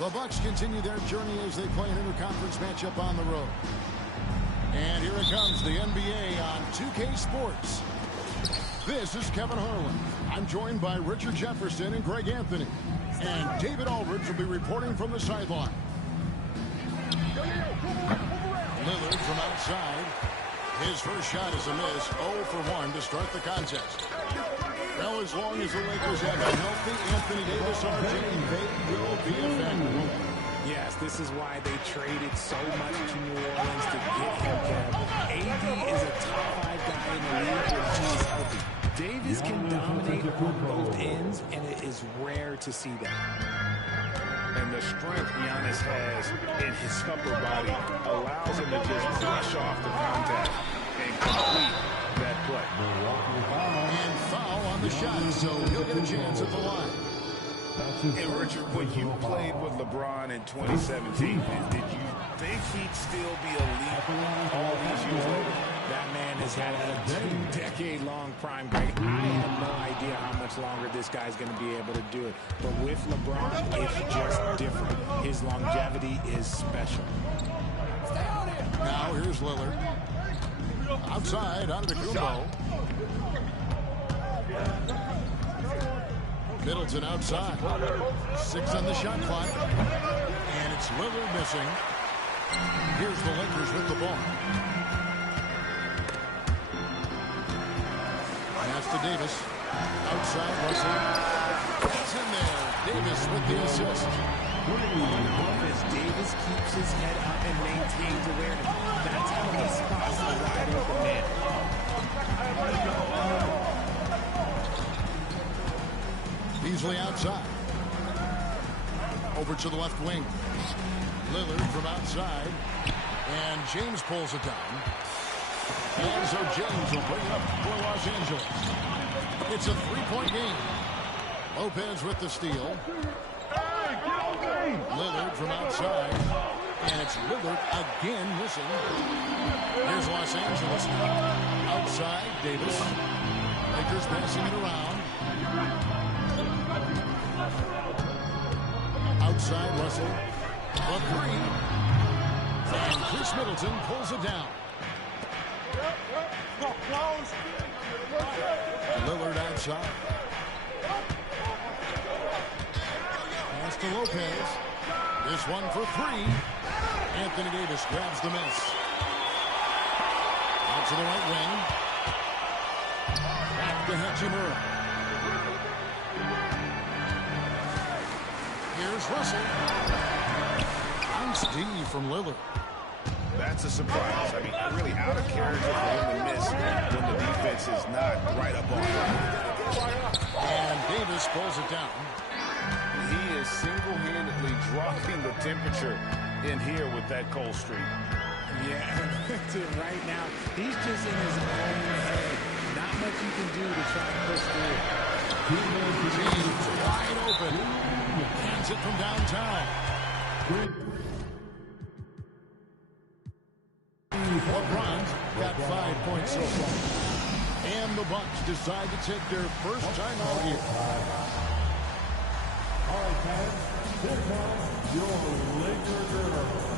The Bucks continue their journey as they play an interconference matchup on the road. And here it comes, the NBA on 2K Sports. This is Kevin Harlan. I'm joined by Richard Jefferson and Greg Anthony. And David Aldridge will be reporting from the sideline. Lillard from outside. His first shot is a miss, 0 for 1 to start the contest. Now, as long as the Lakers have a healthy Anthony Davis, RJ, they will be effective. Yes, this is why they traded so much to New Orleans to get him, Kev. AD is a top 5 guy in the league when he's healthy. Davis can dominate on both ends, and it is rare to see that. And the strength Giannis has in his upper body allows him to just brush off the contact and complete that play. And foul on the shot, so he'll get a chance at the line. And Richard, when you played with LeBron in 2017, did you think he'd still be elite all these years later? That man has had a 2-decade-long prime, Greg. I have no idea how much longer this guy's going to be able to do it. But with LeBron, it's just different. His longevity is special. Now here's Lillard. Outside, Antetokounmpo. Middleton outside. 6 on the shot clock. And it's Lillard missing. Here's the Lakers with the ball. Pass to Davis. Outside, Russell. It's in there. Davis with the assist. As Davis keeps his head up and maintains awareness, that's how he spots the wide open man. Beasley outside. Over to the left wing. Lillard from outside. And James pulls it down. And so James will bring it up for Los Angeles. It's a 3-point game. Lopez with the steal. Lillard from outside. And it's Lillard again missing. Here's Los Angeles now. Outside, Davis. Lakers passing it around. Outside, Russell. The 3. And Chris Middleton pulls it down. Lillard outside. Pass to Lopez. This one for 3. Anthony Davis grabs the miss. Out to the right wing. Back to Hachimura. Here's Russell. Nice D from Lillard. That's a surprise. I mean, really out of character for him to miss when the defense is not right up on him. And Davis pulls it down. He is single-handedly dropping the temperature in here with that cold streak. Yeah, right now, he's just in his own head. Not much you can do to try to push through. James wide open. Hands it from downtown. LeBron's got 5 points so far. And the Bucks decide to take their first time out here. All right, fans, here comes your Laker girl.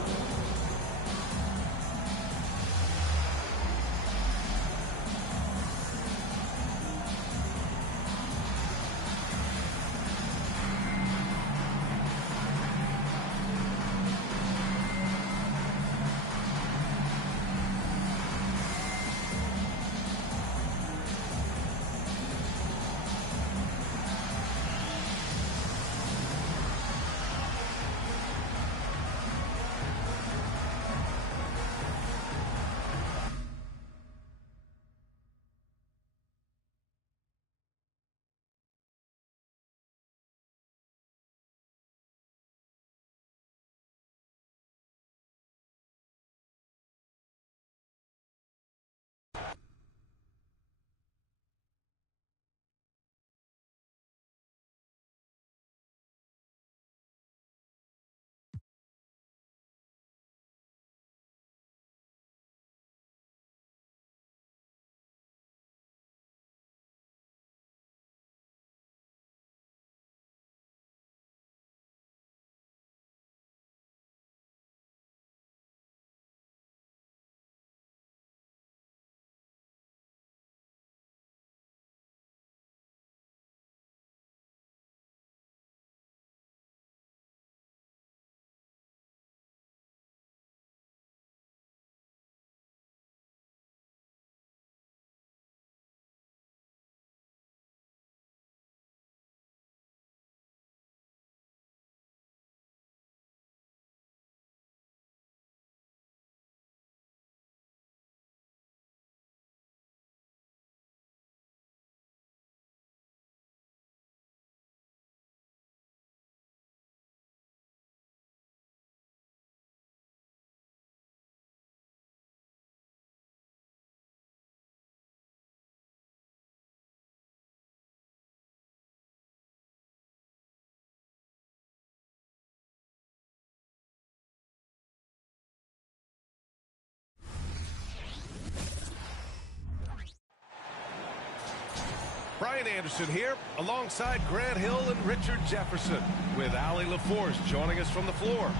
Brian Anderson here, alongside Grant Hill and Richard Jefferson, with Ali LaForce joining us from the floor.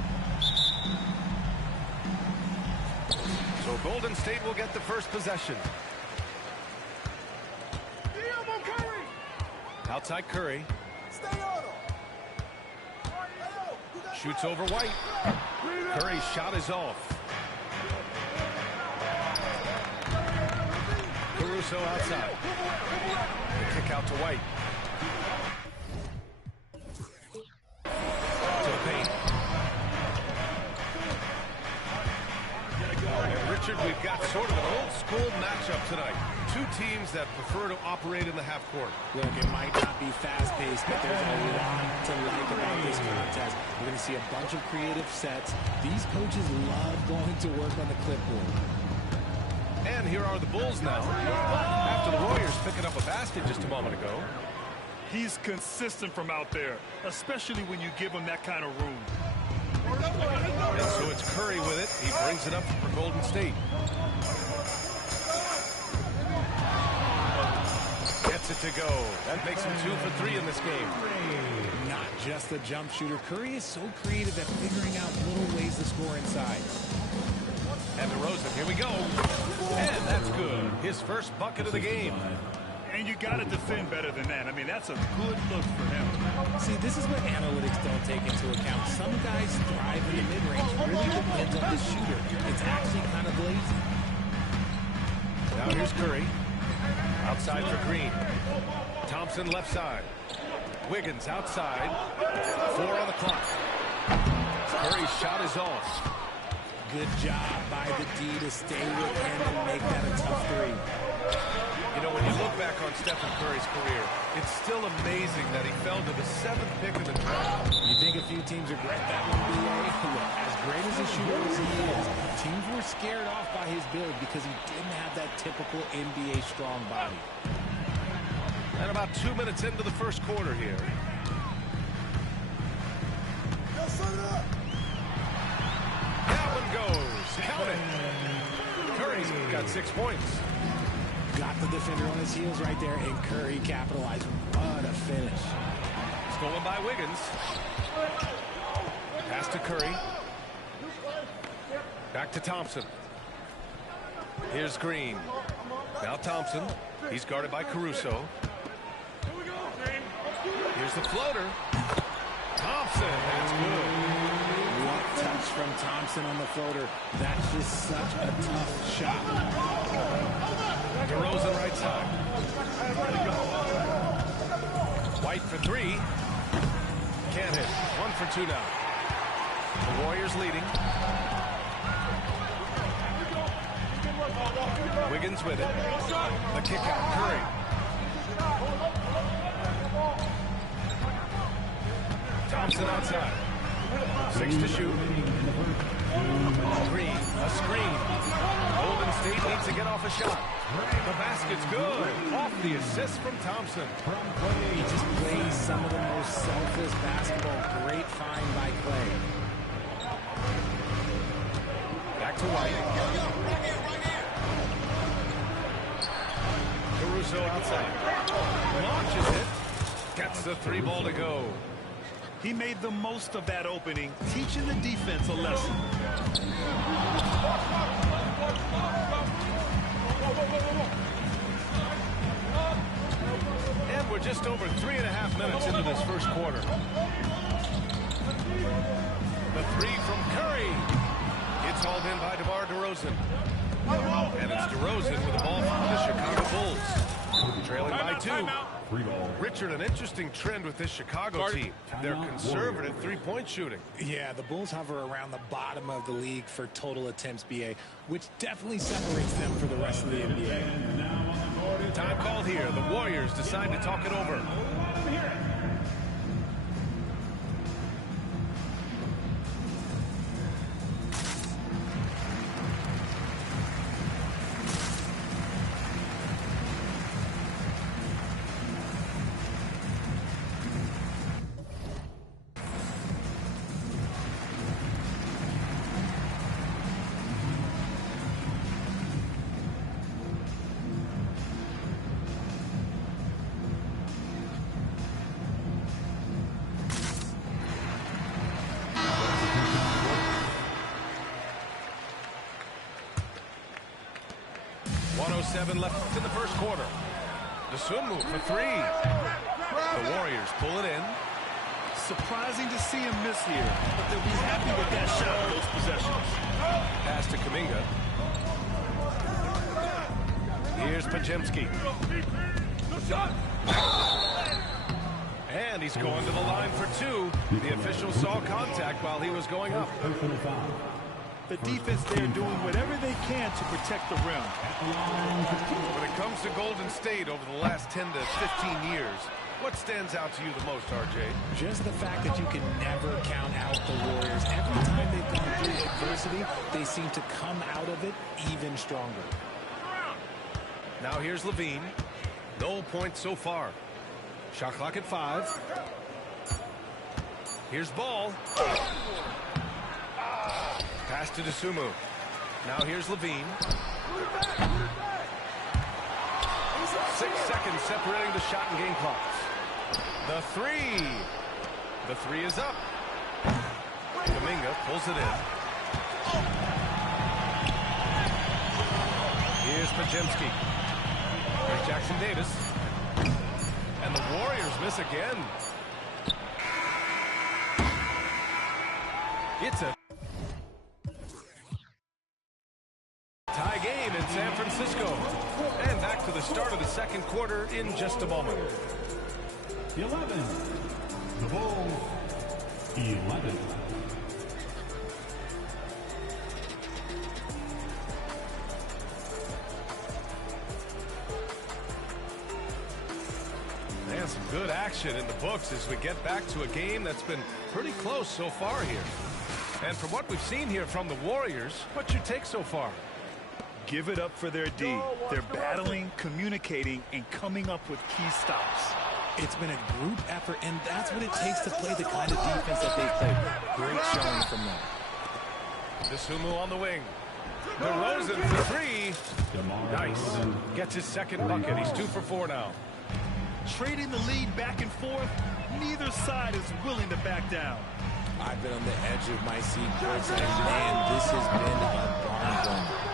So Golden State will get the first possession. Outside Curry. Shoots over White. Curry's shot is off. Caruso outside. The kick out to White. To the paint. And Richard, we've got sort of an old school matchup tonight. Two teams that prefer to operate in the half court. Look, it might not be fast-paced, but there's a lot to like about this contest. We're going to see a bunch of creative sets. These coaches love going to work on the clipboard. And here are the Bulls now. After the Warriors picking up a basket just a moment ago. He's consistent from out there, especially when you give him that kind of room. And so it's Curry with it. He brings it up for Golden State. Gets it to go. That makes him 2 for 3 in this game. Not just a jump shooter. Curry is so creative at figuring out little ways to score inside. And DeRozan, here we go. And that's good. His first bucket of the game. And you got to defend better than that. I mean, that's a good look for him. See, this is what analytics don't take into account. Some guys thrive in the mid-range. Really depends on the shooter. It's actually kind of lazy. Now here's Curry. Outside for Green. Thompson left side. Wiggins outside. 4 on the clock. Curry's shot is off. Good job by the D to stay with him and make that a tough three. You know, when you look back on Stephen Curry's career, it's still amazing that he fell to the 7th pick of the draft. You think a few teams regret that one, B.A.? Look, as great as a shooter as he is, teams were scared off by his build because he didn't have that typical NBA strong body. And about 2 minutes into the first quarter here. That one goes. Count it. Curry's got 6 points. Got the defender on his heels right there, and Curry capitalized. What a finish. Stolen by Wiggins. Pass to Curry. Back to Thompson. Here's Green. Now Thompson. He's guarded by Caruso. Here's the floater. Thompson. That's good. What touch from Thompson on the floater. That's just such a tough shot. DeRozan right side. White for 3. Can't hit. 1 for 2 now. The Warriors leading. Wiggins with it. The kick out. Curry. Thompson outside. 6 to shoot. Green. A screen. Golden State needs to get off a shot. The basket's good. Off the assist from Thompson. He just plays some of the most selfless basketball. Great find by Clay. Back to White. Caruso outside. Launches it. Gets the 3 ball to go. He made the most of that opening, teaching the defense a lesson. And we're just over 3.5 minutes into this first quarter. The 3 from Curry. It's hauled in by DeMar DeRozan. And it's DeRozan with the ball from the Chicago Bulls. Trailing by 2. Richard, an interesting trend with this Chicago team. They're conservative three-point shooting. Yeah, the Bulls hover around the bottom of the league for total attempts, BA, which definitely separates them for the rest of the NBA. Time called here. The Warriors decide to talk it over. 2:37 left in the first quarter. Dosunmu for three. The Warriors pull it in. Surprising to see him miss here, but they'll be happy with that shot on those possessions. Pass to Kuminga. Here's Pajemski. And he's going to the line for two. The official saw contact while he was going up. The defense there doing whatever they can to protect the rim. When it comes to Golden State over the last 10 to 15 years, what stands out to you the most, RJ? Just the fact that you can never count out the Warriors. Every time they've gone through adversity, they seem to come out of it even stronger. Now here's Levine. No points so far. Shot clock at 5. Here's Ball. Pass to Dosunmu. Now here's Levine. 6 seconds separating the shot and game clocks. The three. The three is up. Kuminga pulls it in. Here's Pajemski. Here's Jackson Davis. And the Warriors miss again. It's a tie game in San Francisco. And back to the start of the second quarter in just a moment. 11. The Bulls, 11. Man, some good action in the books as we get back to a game that's been pretty close so far here. And from what we've seen here from the Warriors, what's your take so far? Give it up for their D. They're battling, communicating, and coming up with key stops. It's been a group effort, and that's what it takes to play the kind of defense that they've played. Great showing from them. Dosunmu on the wing. DeRozan for three. Nice. Gets his second bucket. He's 2 for 4 now. Trading the lead back and forth, neither side is willing to back down. I've been on the edge of my seat, Chris, and man, this has been a barn burner.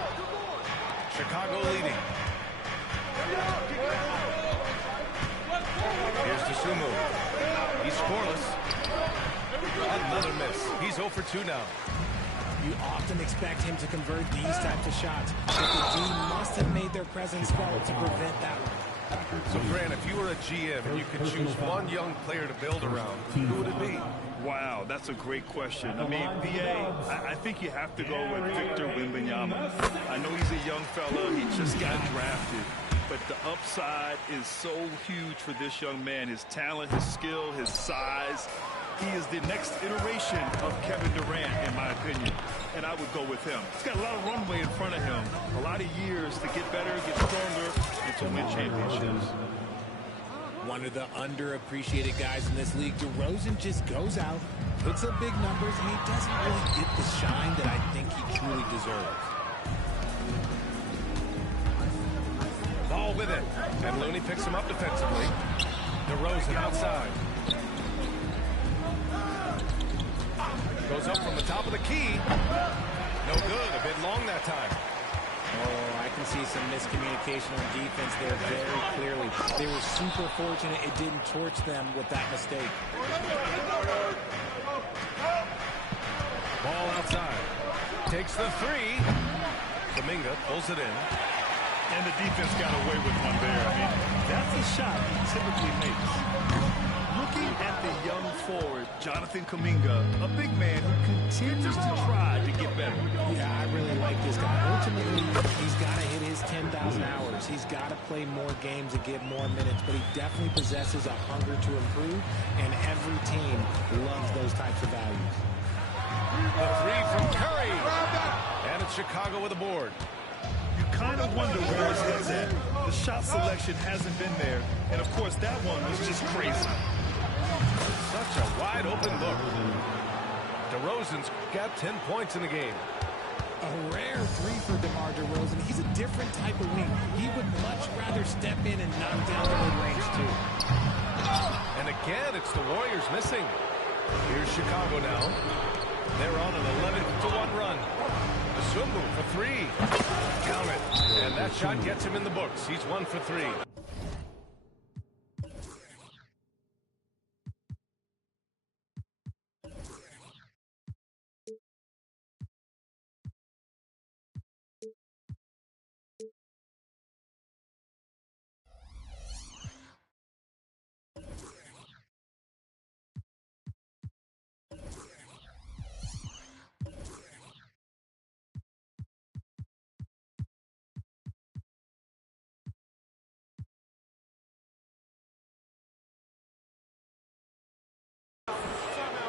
Chicago leading. Here's Dosunmu. He's scoreless. Another miss. He's 0 for 2 now. You often expect him to convert these types of shots, but the team must have made their presence felt to prevent that one. So, Grant, if you were a GM and you could choose one young player to build around, who would it be? Wow, that's a great question. I mean, BA, I think you have to go with Victor Wembanyama. I know he's a young fella. He just got drafted. But the upside is so huge for this young man. His talent, his skill, his size. He is the next iteration of Kevin Durant, in my opinion. And I would go with him. He's got a lot of runway in front of him. A lot of years to get better, get stronger, and to win championships. One of the underappreciated guys in this league, DeRozan just goes out, puts up big numbers, and he doesn't really get the shine that I think he truly deserves. Ball with it. And Looney picks him up defensively. DeRozan outside. Goes up from the top of the key. No good. A bit long that time. Oh, I can see some miscommunication on defense there very clearly. They were super fortunate it didn't torch them with that mistake. Ball outside. Takes the three. Kuminga pulls it in. And the defense got away with one there. I mean, that's a shot he typically makes. Looking at the young forward, Jonathan Kuminga, a big man who continues to try to get better. Yeah, I really like this guy. Ultimately, he's got to hit his 10,000 hours. He's got to play more games and get more minutes, but he definitely possesses a hunger to improve, and every team loves those types of values. The three from Curry. And it's Chicago with a board. You kind of wonder where his head's at. The shot selection hasn't been there, and of course that one was just crazy. Such a wide open look. DeRozan's got 10 points in the game. A rare three for DeMar DeRozan. He's a different type of wing. He would much rather step in and knock down the mid-range too. And again, it's the Warriors missing. Here's Chicago now. They're on an 11-1 run. Sungu for three. Count it. And that shot gets him in the books. He's 1 for 3.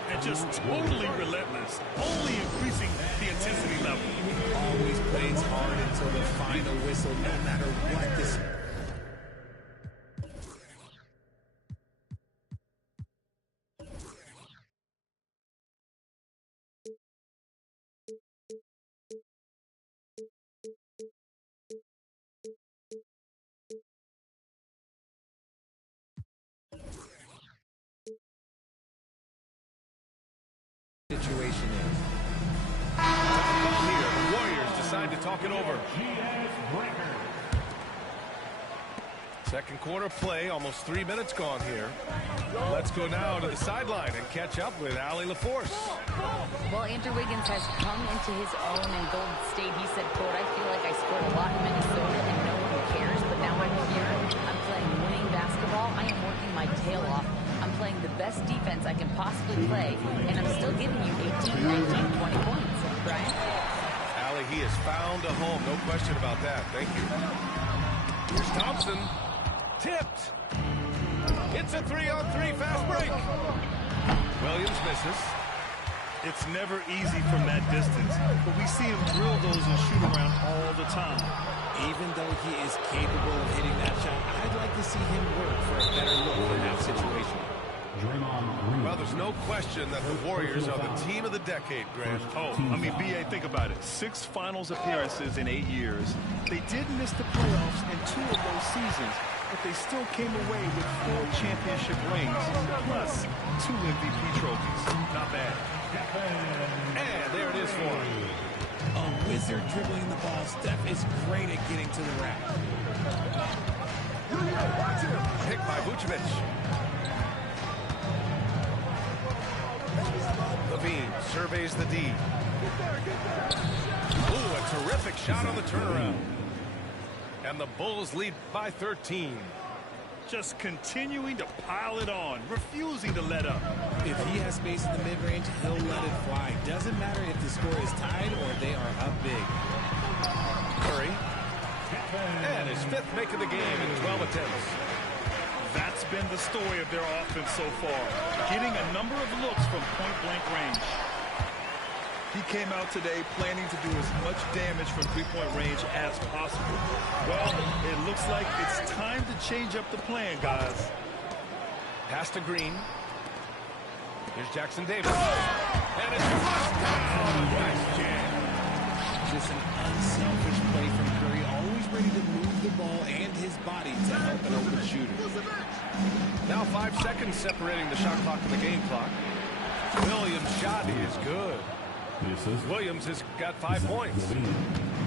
And just totally relentless, only increasing the intensity level. Always plays hard until the final whistle, no matter what this. Situation is. Ball here. The Warriors decide to talk it over. Second quarter play, almost 3 minutes gone here. Let's go now to the sideline and catch up with Allie LaForce. Well, Andrew Wiggins has come into his own in Golden State. He said, quote, I feel like I scored a lot in Minnesota and no one cares, but now I'm here. I'm playing winning basketball. I am working my tail off. I'm playing the best defense I can possibly play, and I'm still giving you 18, 19, 20 points. Brian? Allie, he has found a home. No question about that. Thank you. Here's Thompson. Tipped. It's a 3-on-3 fast break. Williams misses. It's never easy from that distance, but we see him drill those and shoot around all the time. Even though he is capable of hitting that shot, I'd like to see him work for a better look in that situation. Well, there's no question that the Warriors are the team of the decade, Grant. Oh, I mean, B.A., think about it. 6 finals appearances in 8 years. They did miss the playoffs in 2 of those seasons, but they still came away with 4 championship rings, plus 2 MVP trophies. Not bad. And there it is for him. A wizard dribbling the ball. Steph is great at getting to the rack. Picked by Vucevic. Levine surveys the D. Ooh, a terrific shot on the turnaround. And the Bulls lead by 13. Just continuing to pile it on, refusing to let up. If he has space in the mid-range, he'll let it fly. Doesn't matter if the score is tied or they are up big. Curry. And his 5th make of the game in 12 attempts. That's been the story of their offense so far, getting a number of looks from point-blank range. He came out today planning to do as much damage from three-point range as possible. Well, it looks like it's time to change up the plan, guys. Pass to Green. Here's Jackson Davis. And it's flushed down. Nice jam. Just an unselfish play from Curry, always ready to move the ball and his body to help an open shooter. Now 5 seconds separating the shot clock and the game clock. Williams' shot is good. Williams has got 5 points.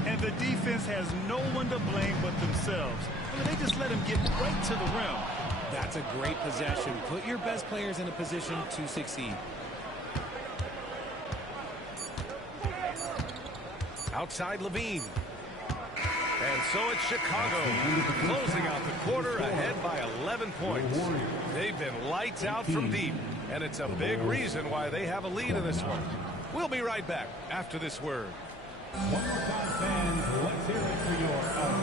And the defense has no one to blame but themselves. I mean, they just let him get right to the rim. That's a great possession. Put your best players in a position to succeed. Outside Levine. And so it's Chicago closing out the quarter ahead by 11 points. They've been lights out from deep, and it's a big reason why they have a lead in this one. We'll be right back after this word. One more time, fans. Let's hear it for your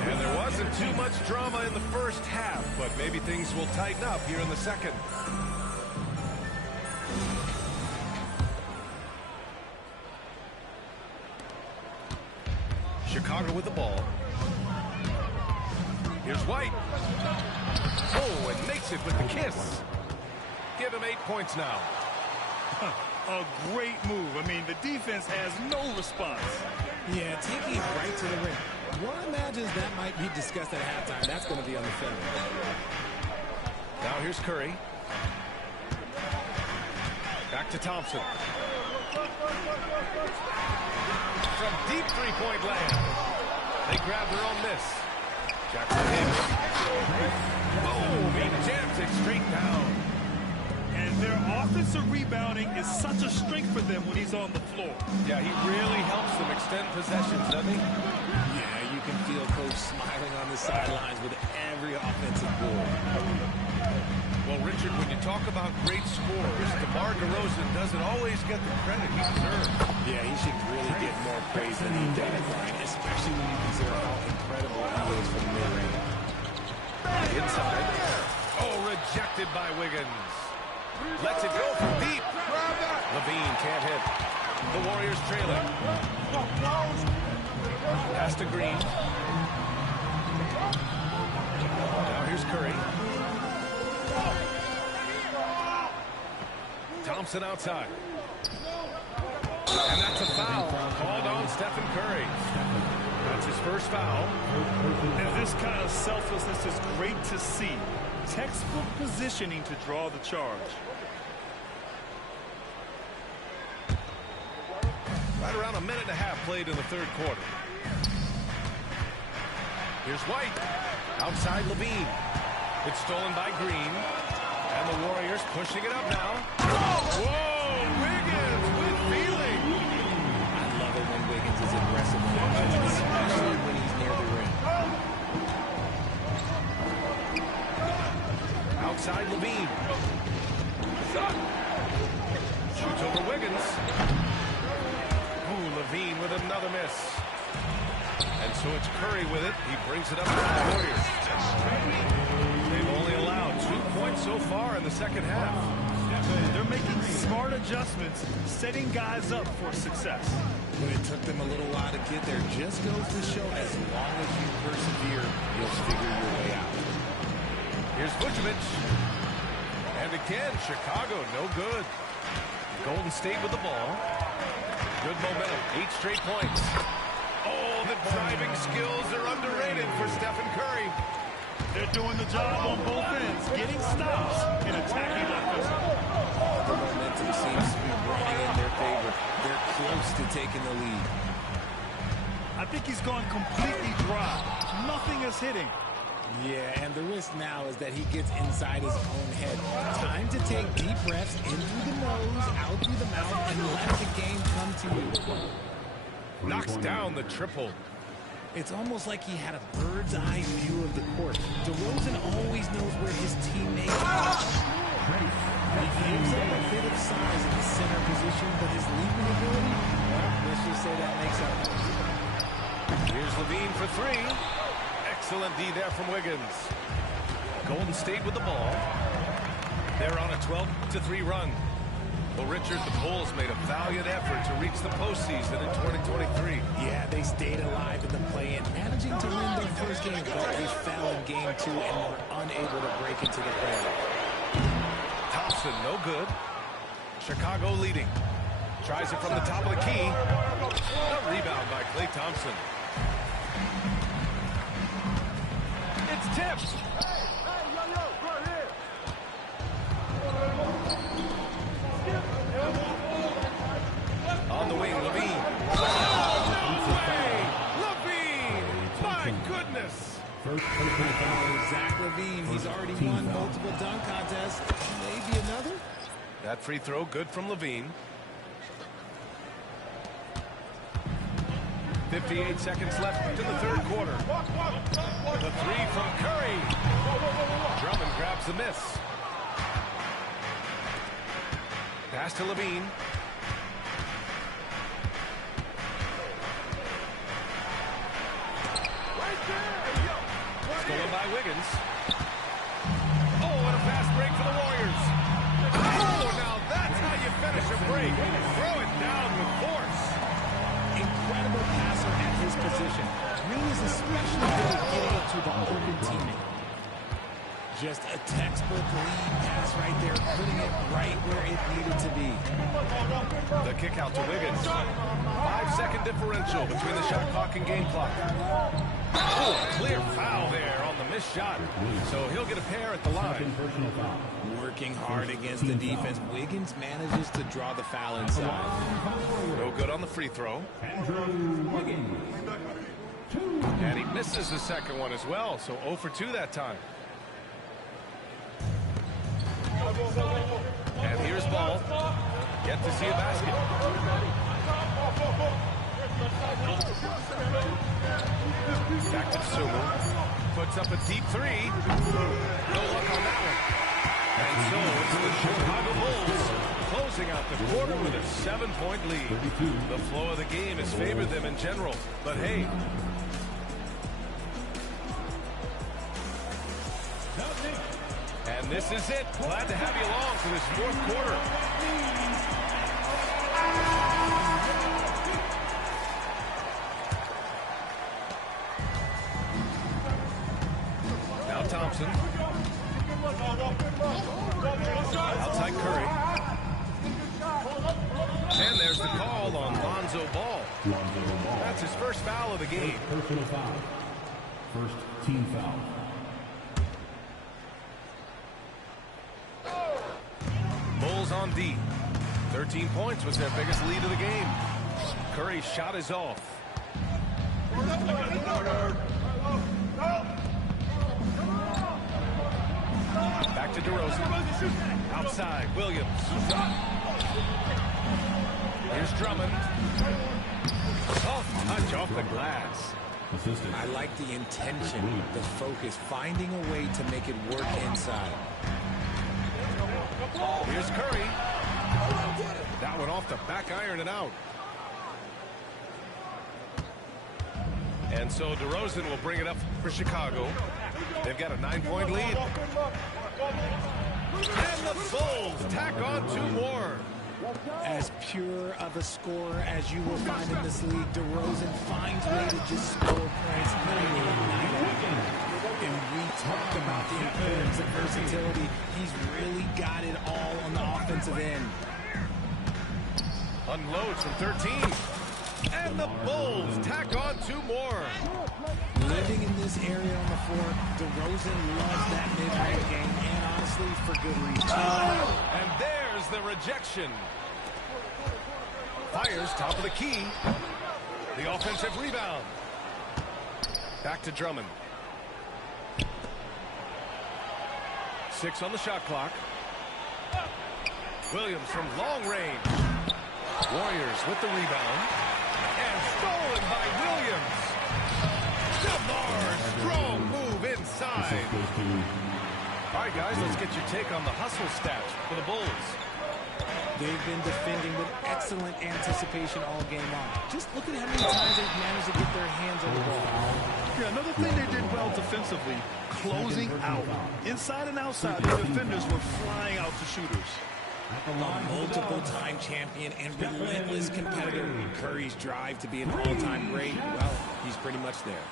And there wasn't too much drama in the first half, but maybe things will tighten up here in the second. Chicago with the ball. Here's White. Oh, and makes it with the kiss. Give him 8 points now. A great move. I mean, the defense has no response. Yeah, taking it right to the rim. One imagines that might be discussed at halftime. That's going to be on the film. Now here's Curry. Back to Thompson. from deep three-point land. They grab their own miss. Jackson Hicks. Boom! He jams it straight down. And their offensive rebounding is such a strength for them when he's on the floor. Yeah, he really helps them extend possessions, doesn't he? Yeah, you can feel Coach smiling on the sidelines with every offensive goal. Well, Richard, when you talk about great scorers, DeMar DeRozan doesn't always get the credit he deserves. Yeah, he should really get more praise than he does, Brian, especially when you consider how incredible he is from mid-range. Inside. Oh, rejected by Wiggins. Lets it go from deep. Levine can't hit. The Warriors trailing. Pass to Green. Now here's Curry. Thompson outside. And that's a foul called on Stephen Curry. That's his first foul. And this kind of selflessness is great to see. Textbook positioning to draw the charge. Right around a minute and a half played in the third quarter. Here's White. Outside Levine. It's stolen by Green. And the Warriors pushing it up now. Whoa! Wiggins with feeling. I love it when Wiggins is aggressive, especially when he's near the rim. Outside Levine. Shoots over Wiggins. Ooh, Levine with another miss. And so it's Curry with it. He brings it up to the Warriors. They've only allowed 2 points so far in the second half. They're making smart adjustments, setting guys up for success. When it took them a little while to get there, just goes to show as long as you persevere, you'll figure your way out. Here's Vucevic. And again, Chicago, no good. Golden State with the ball. Good momentum, 8 straight points. Oh, the driving skills are underrated for Stephen Curry. They're doing the job on both ends, getting stops and attacking offensively. The momentum seems to be running in their favor. They're close to taking the lead. I think he's gone completely dry. Nothing is hitting. Yeah, and the risk now is that he gets inside his own head. Time to take deep breaths in through the nose, out through the mouth, and let the game come to you. Knocks down the triple. It's almost like he had a bird's eye view of the court. DeRozan always knows where his teammates are. He gives up a bit of size in the center position, but his leaping ability, well, let's just say that makes up. Here's Levine for 3. Excellent D there from Wiggins. Golden State with the ball. They're on a 12-3 run. Well, Richard, the Bulls made a valiant effort to reach the postseason in 2023. Yeah, they stayed alive in the play-in, managing to win their first game, but they fell in game 2 and were unable to break into the playoffs. Thompson, no good. Chicago leading. Tries it from the top of the key. A rebound by Klay Thompson. It's tipped. On the wing, Levine. Levine! My goodness! Zach Levine, he's already won multiple dunk contests. Maybe another? That free throw good from Levine. 58 seconds left in the third quarter. The 3 from Curry. Drummond grabs the miss. Pass to Levine. Stolen by Wiggins. Oh, what a fast break for the Warriors. Oh, now that's how you finish a break. Throw it down with force. Incredible passer at his position. Green is especially good at getting it to the open teammate. Just a textbook lead pass right there, putting it right where it needed to be. The kick out to Wiggins. 5-second differential between the shot clock and game clock. Oh, clear foul there on the missed shot. So he'll get a pair at the line. Working hard against the defense. Wiggins manages to draw the foul inside. No good on the free throw. And he misses the second one as well, so 0 for 2 that time. And here's Ball. Yet to see a basket. Back to Sumu. Puts up a deep three. No luck on that one. And so it's the Chicago Bulls closing out the quarter with a 7-point lead. The flow of the game has favored them in general. But hey, and this is it. Glad to have you along for this fourth quarter. Now Thompson. Outside Curry. And there's the call on Lonzo Ball. That's his first foul of the game. Personal foul. First team foul. Bulls on D. 13 points was their biggest lead of the game. Curry's shot is off. Back to DeRozan. Outside, Williams. Here's Drummond. Soft touch off the glass. I like the intention, the focus, finding a way to make it work inside. Here's Curry. That one off the back iron and out. And so DeRozan will bring it up for Chicago. They've got a 9-point lead. And the Bulls tack on 2 more. As pure of a scorer as you will find in this league, DeRozan finds way to just score points night in, night out. And we talked about the importance of versatility. He's really got it all on the offensive end. Unloads from 13. And the Bulls tack on 2 more. Living in this area on the floor, DeRozan loves that mid-range game, and honestly, for good reason. And there's the rejection. Fires top of the key. The offensive rebound. Back to Drummond. 6 on the shot clock. Williams from long range. Warriors with the rebound. And stolen by Williams. DeMar, strong move inside. All right, guys, let's get your take on the hustle stats for the Bulls. They've been defending with excellent anticipation all game long. Just look at how many times they've managed to get their hands on the ball. Yeah, another thing they did well defensively, closing out. Inside and outside, the defenders were flying out to shooters. A multiple-time champion and relentless competitor. Curry's drive to be an all-time great, well, he's pretty much there.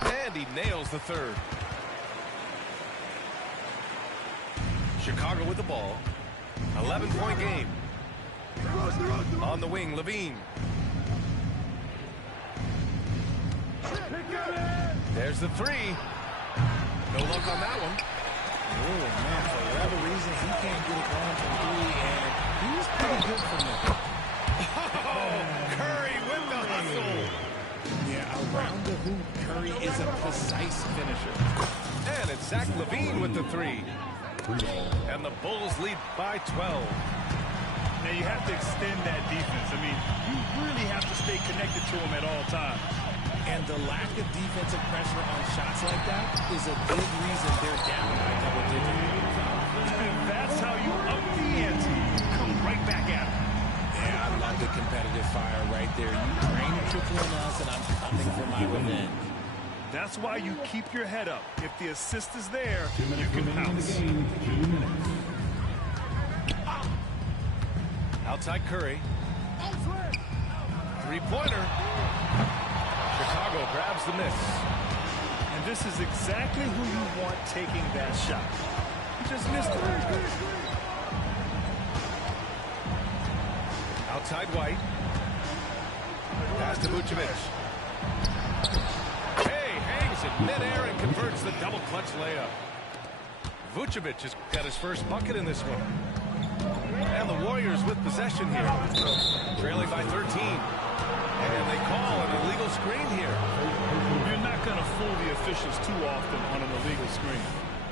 And he nails the third. Chicago with the ball. 11-point game. On the wing, Levine. There's the three. No luck on that one. Oh, man, for whatever reason, he can't get it going from 3, and he was pretty good from there. Oh, Curry with the hustle. Yeah, around the hoop, Curry is a precise finisher. And it's Zach LaVine with the 3. And the Bulls lead by 12. Now, you have to extend that defense. I mean, you really have to stay connected to them at all times. And the lack of defensive pressure on shots like that is a big reason they're down by double digits. And that's how you up the ante. Come right back at it. Yeah, I love the competitive fire right there. You drain a triple on us, and I'm coming for my revenge. That's why you keep your head up. If the assist is there, you can pounce. Outside Curry. Three-pointer. Chicago grabs the miss. And this is exactly who you want taking that shot. He just missed it. Outside White. Pass to Vucevic. Midair and converts the double clutch layup. Vucevic has got his first bucket in this one. And the Warriors with possession here. Trailing by 13. And they call an illegal screen here. You're not going to fool the officials too often on an illegal screen.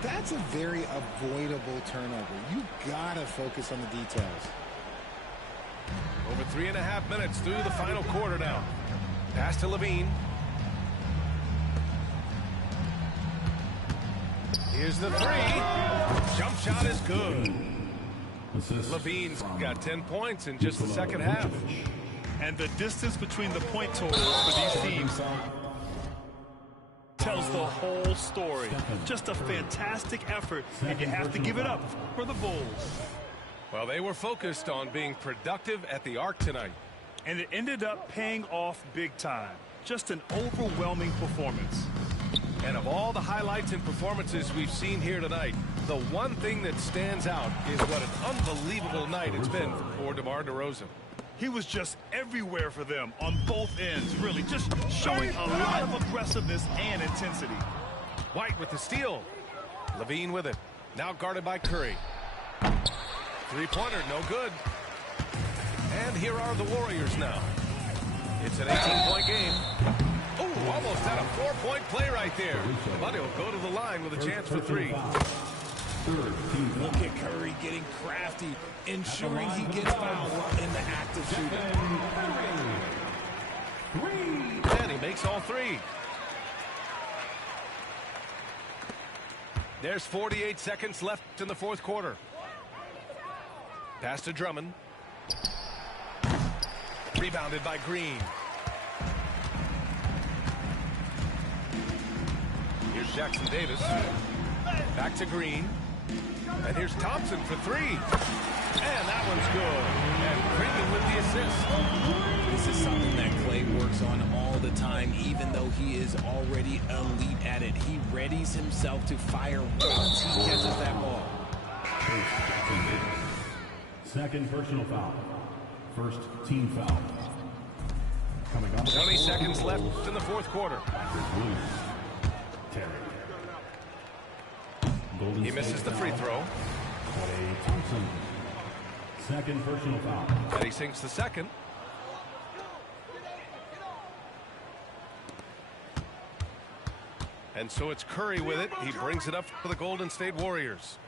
That's a very avoidable turnover. You got to focus on the details. Over 3.5 minutes through the final quarter now. Pass to Levine. Here's the three. Jump shot is good. Levine's got 10 points in just the second half. And the distance between the point totals for these teams tells the whole story. Just a fantastic effort, and you have to give it up for the Bulls. Well, they were focused on being productive at the arc tonight. And it ended up paying off big time. Just an overwhelming performance. And of all the highlights and performances we've seen here tonight, the one thing that stands out is what an unbelievable night it's been for DeMar DeRozan. He was just everywhere for them on both ends, really, just showing a lot of aggressiveness and intensity. White with the steal. Levine with it. Now guarded by Curry. Three-pointer, no good. And here are the Warriors now. It's an 18-point game. Oh, almost had a 4-point play right there. But he'll go to the line with a chance for three. Look at Curry getting crafty, ensuring he gets fouled in the act of shooting. And he makes all three. There's 48 seconds left in the fourth quarter. Pass to Drummond. Rebounded by Green. Here's Jackson Davis. Back to Green. And here's Thompson for three. And that one's good. And Green with the assist. This is something that Clay works on all the time, even though he is already elite at it. He readies himself to fire once he catches that ball. Second personal foul. First team foul. Coming up. 20 seconds left in the fourth quarter. He misses the free throw. Thompson. Second personal foul. And he sinks the second. And so it's Curry with it. He brings it up for the Golden State Warriors.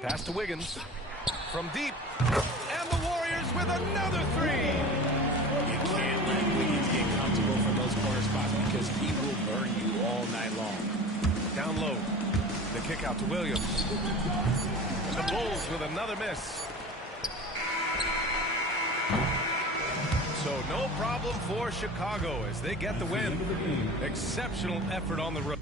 Pass to Wiggins. From deep. And the Warriors with another three. You can't let Wiggins get comfortable from those corner spots because he will burn you all night long. Down low. The kick out to Williams. And the Bulls with another miss. So no problem for Chicago as they get the win. Exceptional effort on the road.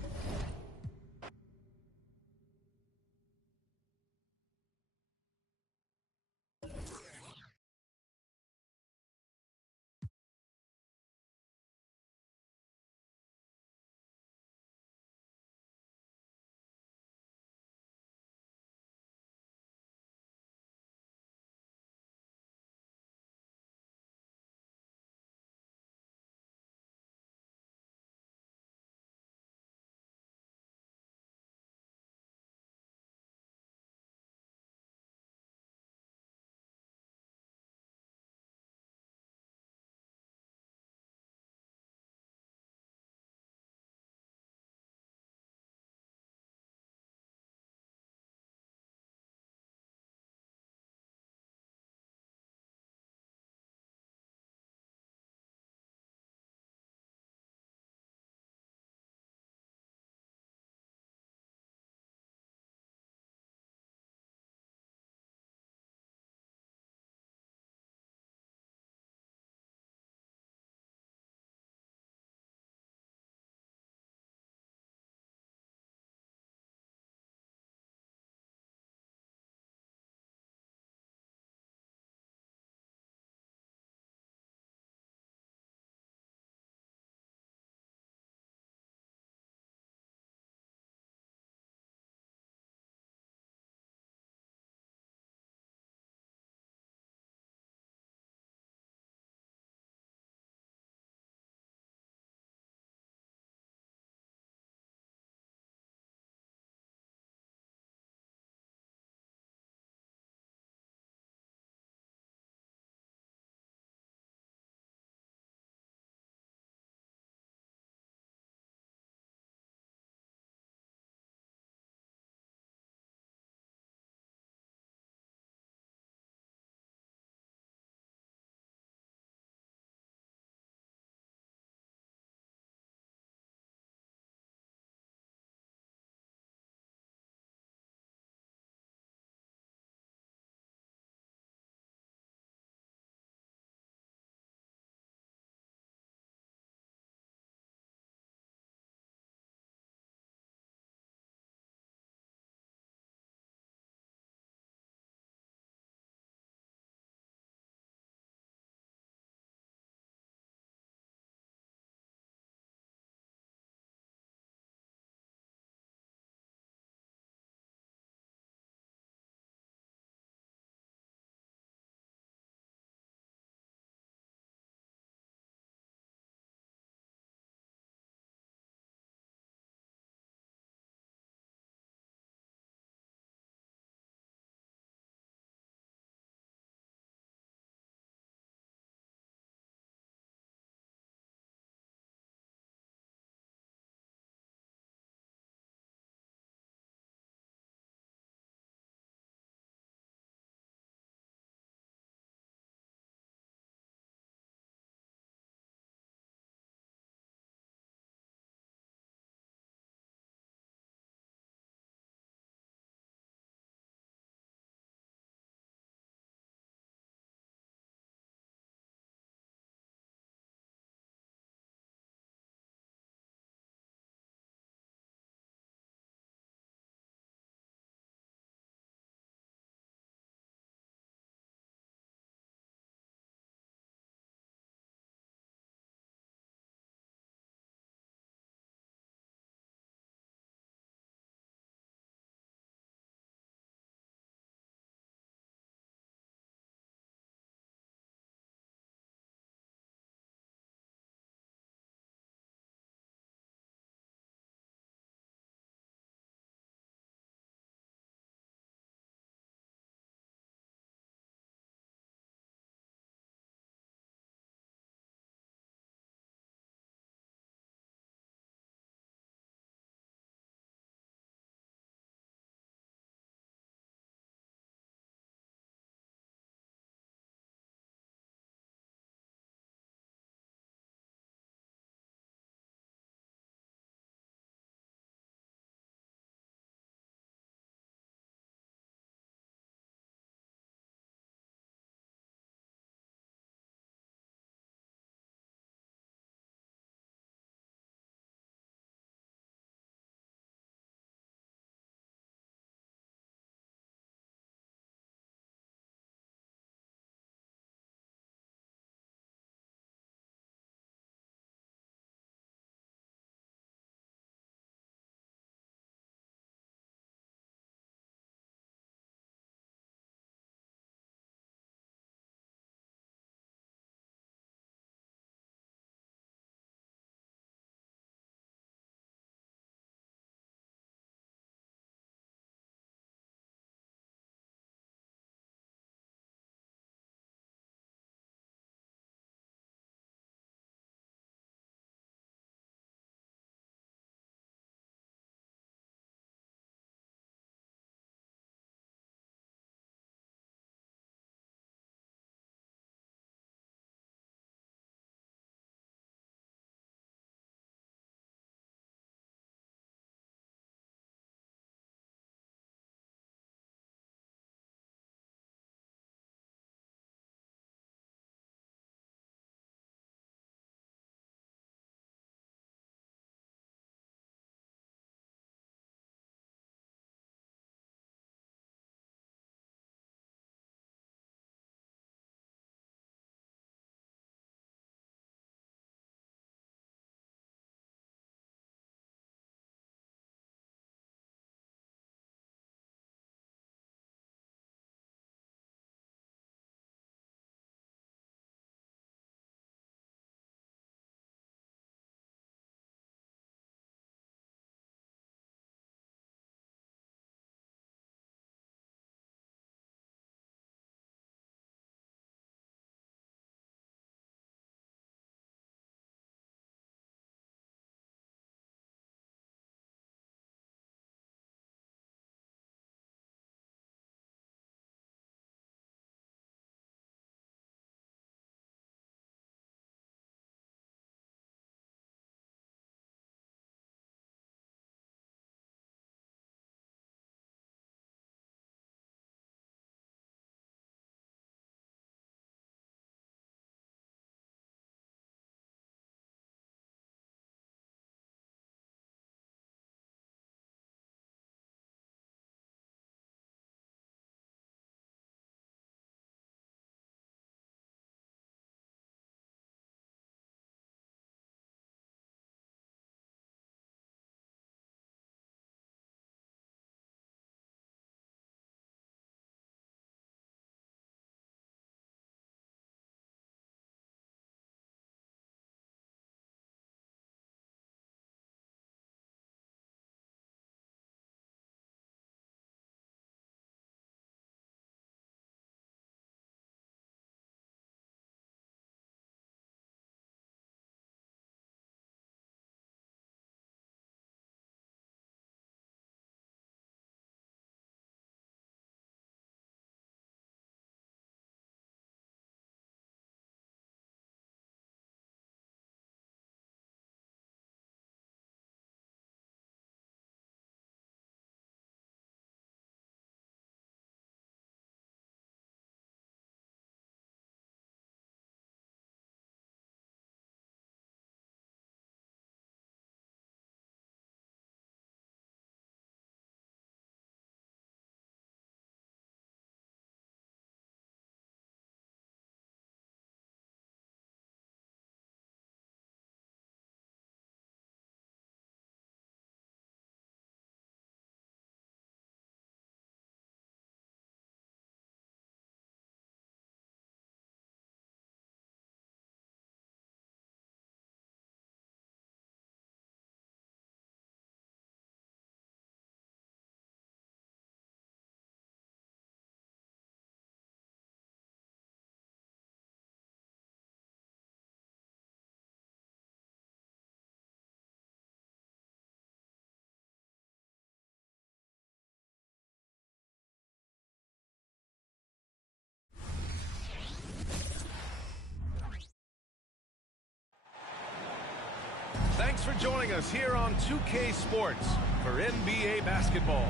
Thanks for joining us here on 2K Sports for NBA basketball.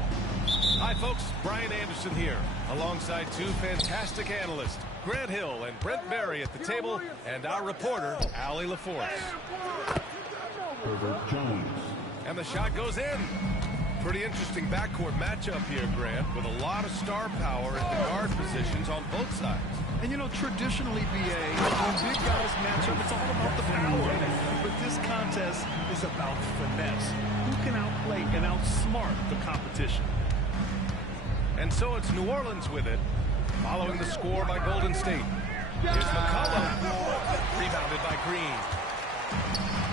Hi, folks. Brian Anderson here, alongside two fantastic analysts, Grant Hill and Brent Berry at the table, and our reporter, Allie LaForce. Herbert Jones. And the shot goes in. Pretty interesting backcourt matchup here, Grant, with a lot of star power at the guard positions on both sides. And you know, traditionally, BA, when big guys match up, it's all about the power. But this contest is about finesse. Who can outplay and outsmart the competition? And so it's New Orleans with it, following the score by Golden State. Here's McCollum, rebounded by Green.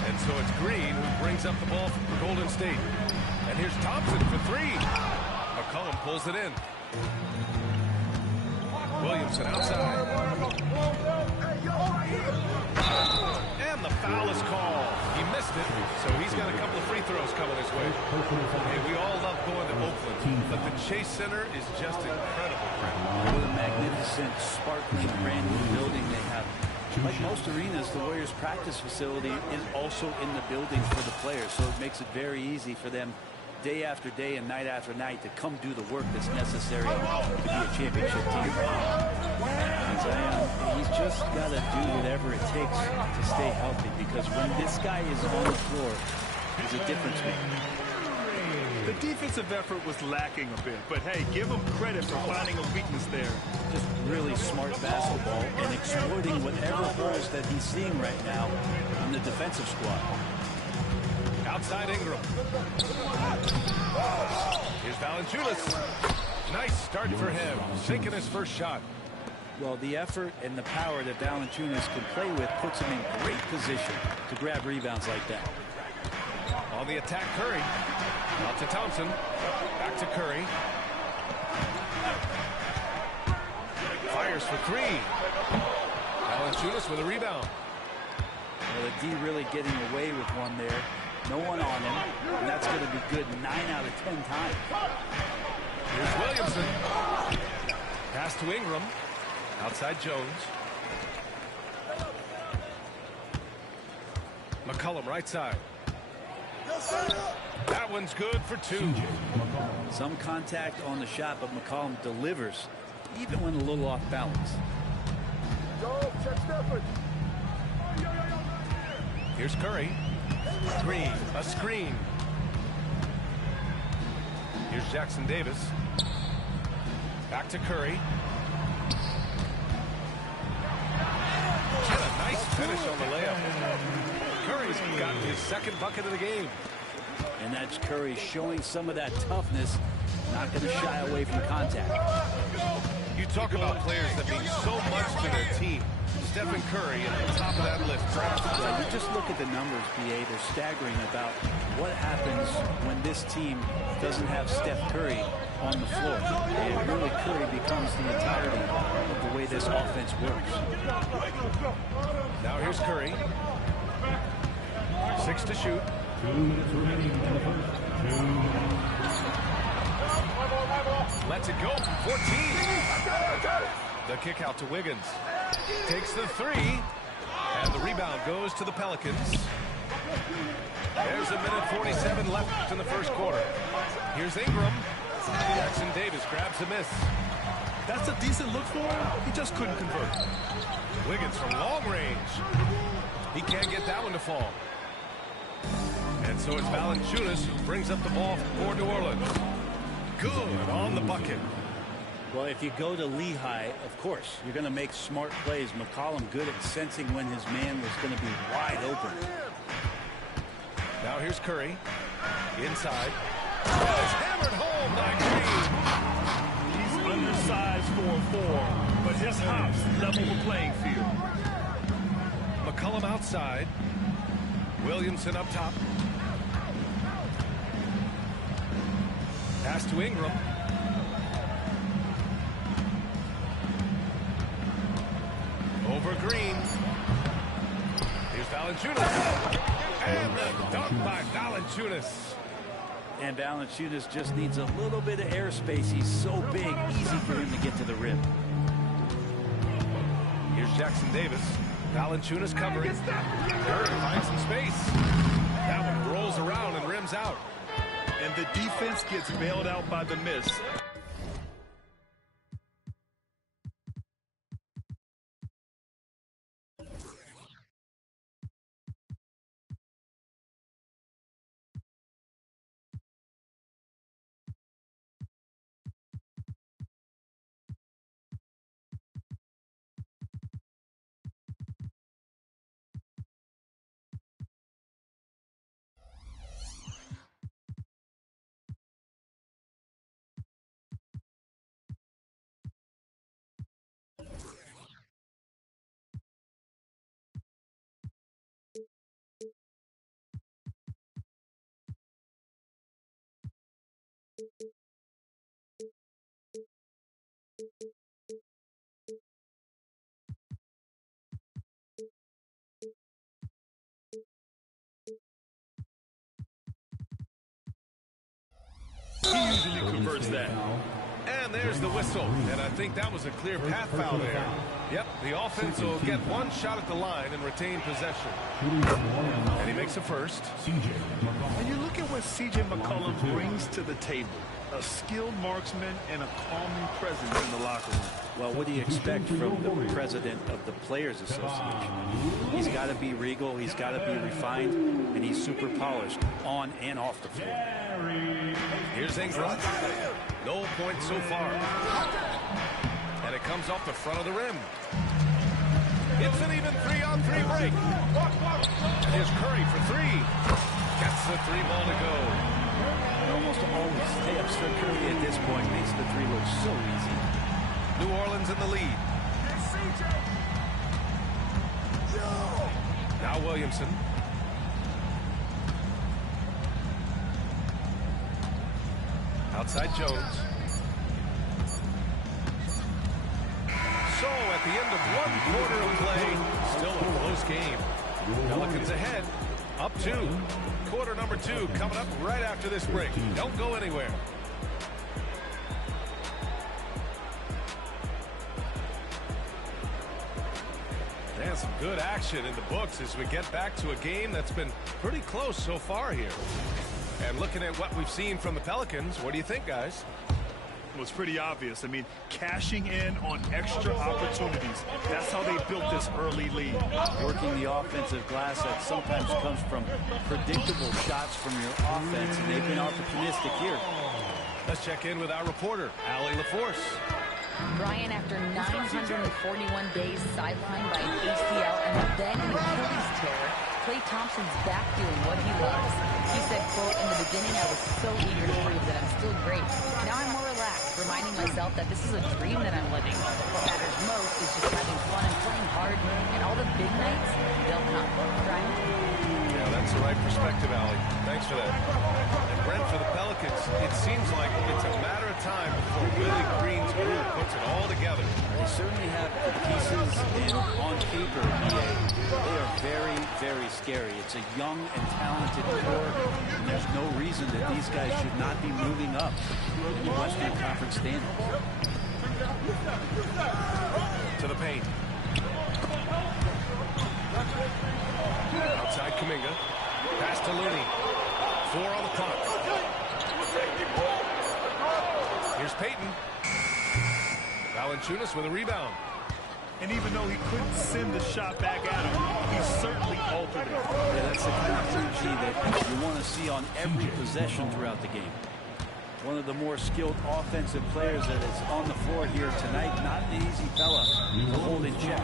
And so it's Green who brings up the ball for Golden State. And here's Thompson for three. McCollum pulls it in. Williamson outside. And the foul is called. He missed it, so he's got a couple of free throws coming his way. Hey, we all love going to Oakland, but the Chase Center is just incredible. What a magnificent, sparkling, brand new building they have. Like most arenas, the Warriors practice facility is also in the building for the players, so it makes it very easy for them day after day and night after night to come do the work that's necessary to be a championship team. He's just got to do whatever it takes to stay healthy, because when this guy is on the floor, he's a difference maker. The defensive effort was lacking a bit, but hey, give him credit for finding a weakness there. Just really smart basketball and exploiting whatever holes that he's seeing right now in the defensive squad. Outside Ingram. Here's Valanciunas. Nice start for him, sinking his first shot. Well, the effort and the power that Valanciunas can play with puts him in great position to grab rebounds like that. On the attack, Curry. Out to Thompson. Back to Curry. Fires for three. Valanciunas with a rebound. Well, the D really getting away with one there. No one on him, and that's going to be good 9 out of 10 times. Here's Williamson. Pass to Ingram. Outside Jones. McCollum right side. That one's good for two. Some contact on the shot, but McCollum delivers, even when a little off balance. Here's Curry. Green, a screen. Here's Jackson Davis. Back to Curry. Get a nice finish on the layup. Curry's got his second bucket of the game. And that's Curry showing some of that toughness, not going to shy away from contact. You talk about players that mean so much to their team. Stephen Curry at the top of that list. Yeah, you just look at the numbers, BA. They're staggering about what happens when this team doesn't have Steph Curry on the floor. And really, Curry becomes the entirety of the way this offense works. Now here's Curry. 6 to shoot. 2 minutes remaining in the first. 2 minutes. Lets it go from 14. The kick out to Wiggins. Takes the three. And the rebound goes to the Pelicans. There's a minute 47 left in the first quarter. Here's Ingram. Jackson Davis grabs a miss. That's a decent look for him. He just couldn't convert. Wiggins from long range. He can't get that one to fall. And so it's Valanciunas who brings up the ball for New Orleans. Good on the bucket. Well, if you go to Lehigh, of course, you're going to make smart plays. McCollum good at sensing when his man was going to be wide open. Now here's Curry. Inside. It's hammered home by Green. He's undersized for a 4, but his hops level the playing field. McCollum outside. Williamson up top. Pass to Ingram. Over Green. Here's Valanciunas. And the dunk by Valanciunas. And Valanciunas just needs a little bit of airspace. He's so big, easy for him to get to the rim. Here's Jackson Davis. Valanciunas covering. Curry finds some space. That circles around and rims out. And the defense gets bailed out by the miss. He usually converts that. And there's the whistle. And I think that was a clear path foul there. Yep, the offense will get one shot at the line and retain possession. And he makes a first. And you look at what C.J. McCollum brings to the table. A skilled marksman and a calming presence in the locker room. Well, what do you expect from the president of the Players Association? He's got to be regal, he's got to be refined, and he's super polished on and off the floor. Here's Ingram. No points so far. And it comes off the front of the rim. It's an even 3-on-3 break. And here's Curry for three. Gets the three ball to go. Almost always layups for Curry at this point. Makes the three look so easy. New Orleans in the lead. Now Williamson. Outside Jones. So at the end of one quarter of play, still a close game. Pelicans ahead, up two. Quarter number two coming up right after this break. Don't go anywhere. And some good action in the books as we get back to a game that's been pretty close so far here. And looking at what we've seen from the Pelicans, what do you think, guys? It was pretty obvious. I mean, cashing in on extra opportunities. That's how they built this early lead. Working the offensive glass that sometimes comes from predictable shots from your offense, and they've been opportunistic here. Let's check in with our reporter, Allie LaForce. Brian, after 941 days sidelined by an ACL and then an Achilles tear, Klay Thompson's back doing what he loves. He said, quote, "In the beginning, I was so eager to prove that I'm still great. Now I'm more relaxed, reminding myself that this is a dream that I'm living. What matters most is just having fun and playing hard, and all the big nights, they'll come." Brian? Yeah, that's the right perspective, Allie. Thanks for that. And Brent, for the Pelicans, it seems like it's a matter of time before Willie Green's group puts it all together. They certainly have the pieces, and on paper, they are very, very scary. It's a young and talented core, and there's no reason that these guys should not be moving up in the Western Conference standings. To the paint. Outside Kuminga. Pass to Looney. 4 on the clock. Here's Payton. Valanciunas with a rebound. And even though he couldn't send the shot back at him, he certainly altered it. Yeah, that's the kind of energy that you want to see on every possession throughout the game. One of the more skilled offensive players that is on the floor here tonight. Not an easy fella to hold in check.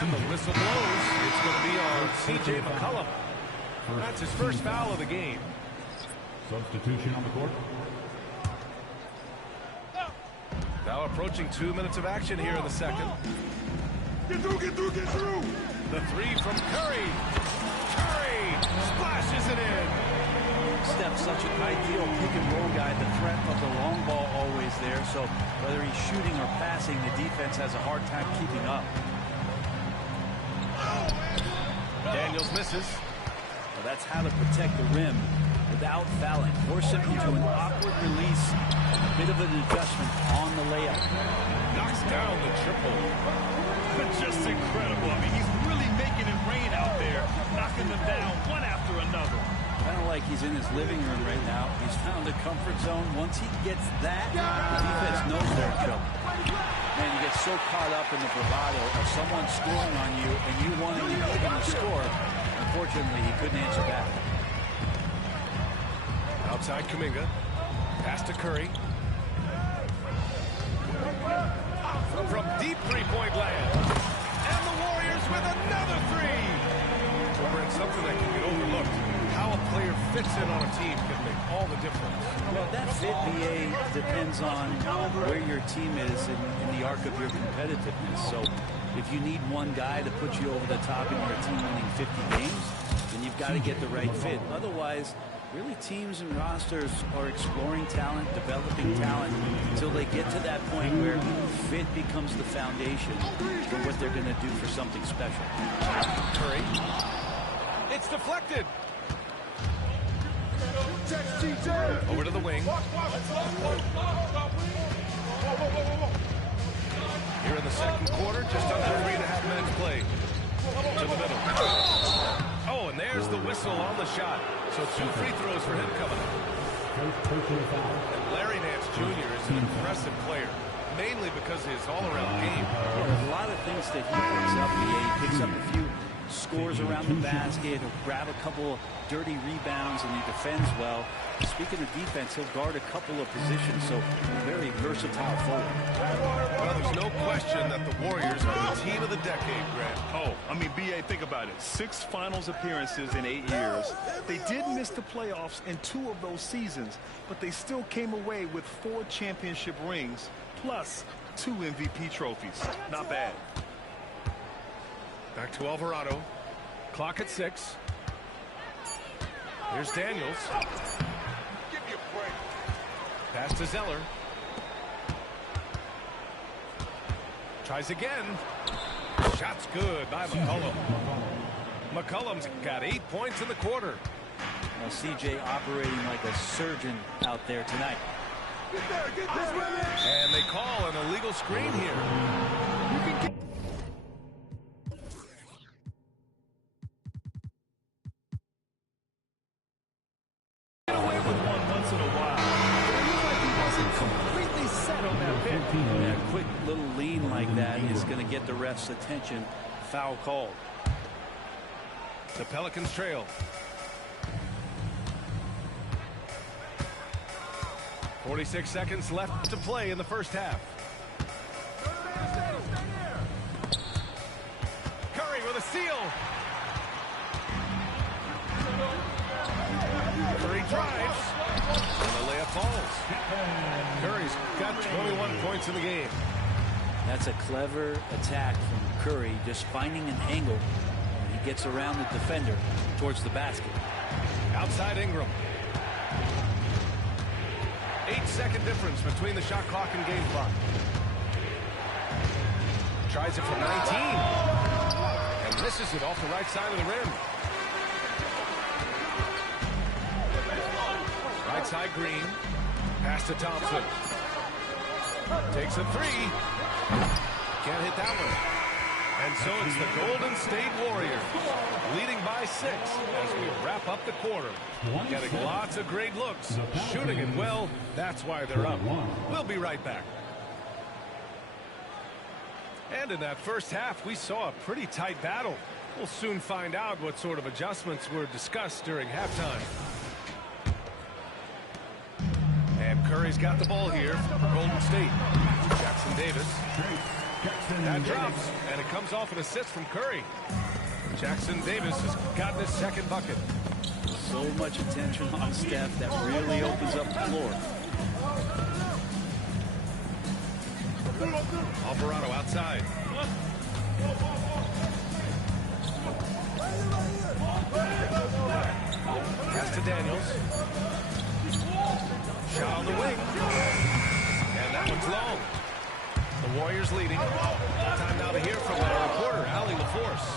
And the whistle blows. It's going to be on C.J. McCollum. That's his first foul of the game. Substitution on the court. Now approaching 2 minutes of action here in the second. Get through, get through, get through. The three from Curry. Curry splashes it in. Steph's such an ideal pick-and-roll guy. The threat of the long ball always there. So whether he's shooting or passing, the defense has a hard time keeping up. Daniels misses. Well, that's how to protect the rim without fouling. Force him into an awkward release. A bit of an adjustment on the layup. Knocks down the triple. Just incredible. I mean, he's really making it rain out there, knocking them down one after another. Kind of like he's in his living room right now. He's found a comfort zone. Once he gets that, the defense knows they're in trouble. Man, you get so caught up in the bravado of someone scoring on you and you wanting to give him a score. Unfortunately, he couldn't answer back. Outside Kuminga. Pass to Curry. From deep three-point land. And the Warriors with another three. So, Brent, something that can get overlooked. How a player fits in on a team can make all the difference. Well, that fit, BA, depends on where your team is in the arc of your competitiveness. So if you need one guy to put you over the top in your team winning 50 games, then you've got to get the right fit. Otherwise, really teams and rosters are exploring talent, developing talent, until they get to that point where fit becomes the foundation for what they're going to do for something special. Curry. It's deflected. Over to the wing. Here in the second quarter, just under 3.5 minutes played. To the middle. Oh, and there's the whistle on the shot. So 2 free throws for him coming up. And Larry Nance Jr. is an impressive player, mainly because of his all-around game. Yeah, there's a lot of things that he picks up. He picks up a few scores around the basket, he'll grab a couple dirty rebounds, and he defends well. Speaking of defense, he'll guard a couple of positions, so a very versatile forward. Well, there's no question that the Warriors are the team of the decade, Grant. Oh, I mean, B.A., think about it. 6 finals appearances in 8 years. They did miss the playoffs in 2 of those seasons, but they still came away with 4 championship rings, plus 2 MVP trophies. Not bad. Back to Alvarado. Clock at 6. Here's Daniels. Give me a break. Pass to Zeller. Tries again. Shot's good by McCollum. McCollum's got 8 points in the quarter. Well, CJ operating like a surgeon out there tonight. And they call an illegal screen here. A quick little lean like that is going to get the ref's attention. Foul called. The Pelicans trail. 46 seconds left to play in the first half. Curry with a steal. Curry drives. And the layup falls. Curry's got 21 points in the game. That's a clever attack from Curry, just finding an angle. And he gets around the defender towards the basket. Outside Ingram. 8-second difference between the shot clock and game clock. Tries it from 19. And misses it off the right side of the rim. Right side Green. Pass to Thompson. Takes a 3. Can't hit that one. And so it's the Golden State Warriors leading by 6 as we wrap up the quarter. Getting lots of great looks. Shooting it well. That's why they're up. We'll be right back. And in that first half, we saw a pretty tight battle. We'll soon find out what sort of adjustments were discussed during halftime. And Curry's got the ball here for Golden State. Jackson Davis. That drops, and it comes off an assist from Curry. Jackson Davis has gotten his second bucket. So much attention on Steph that really opens up the floor. Alvarado outside. Pass to Daniels. Shot on the wing. And that one's long. The Warriors leading. Time now to hear from our reporter, Allie LaForce.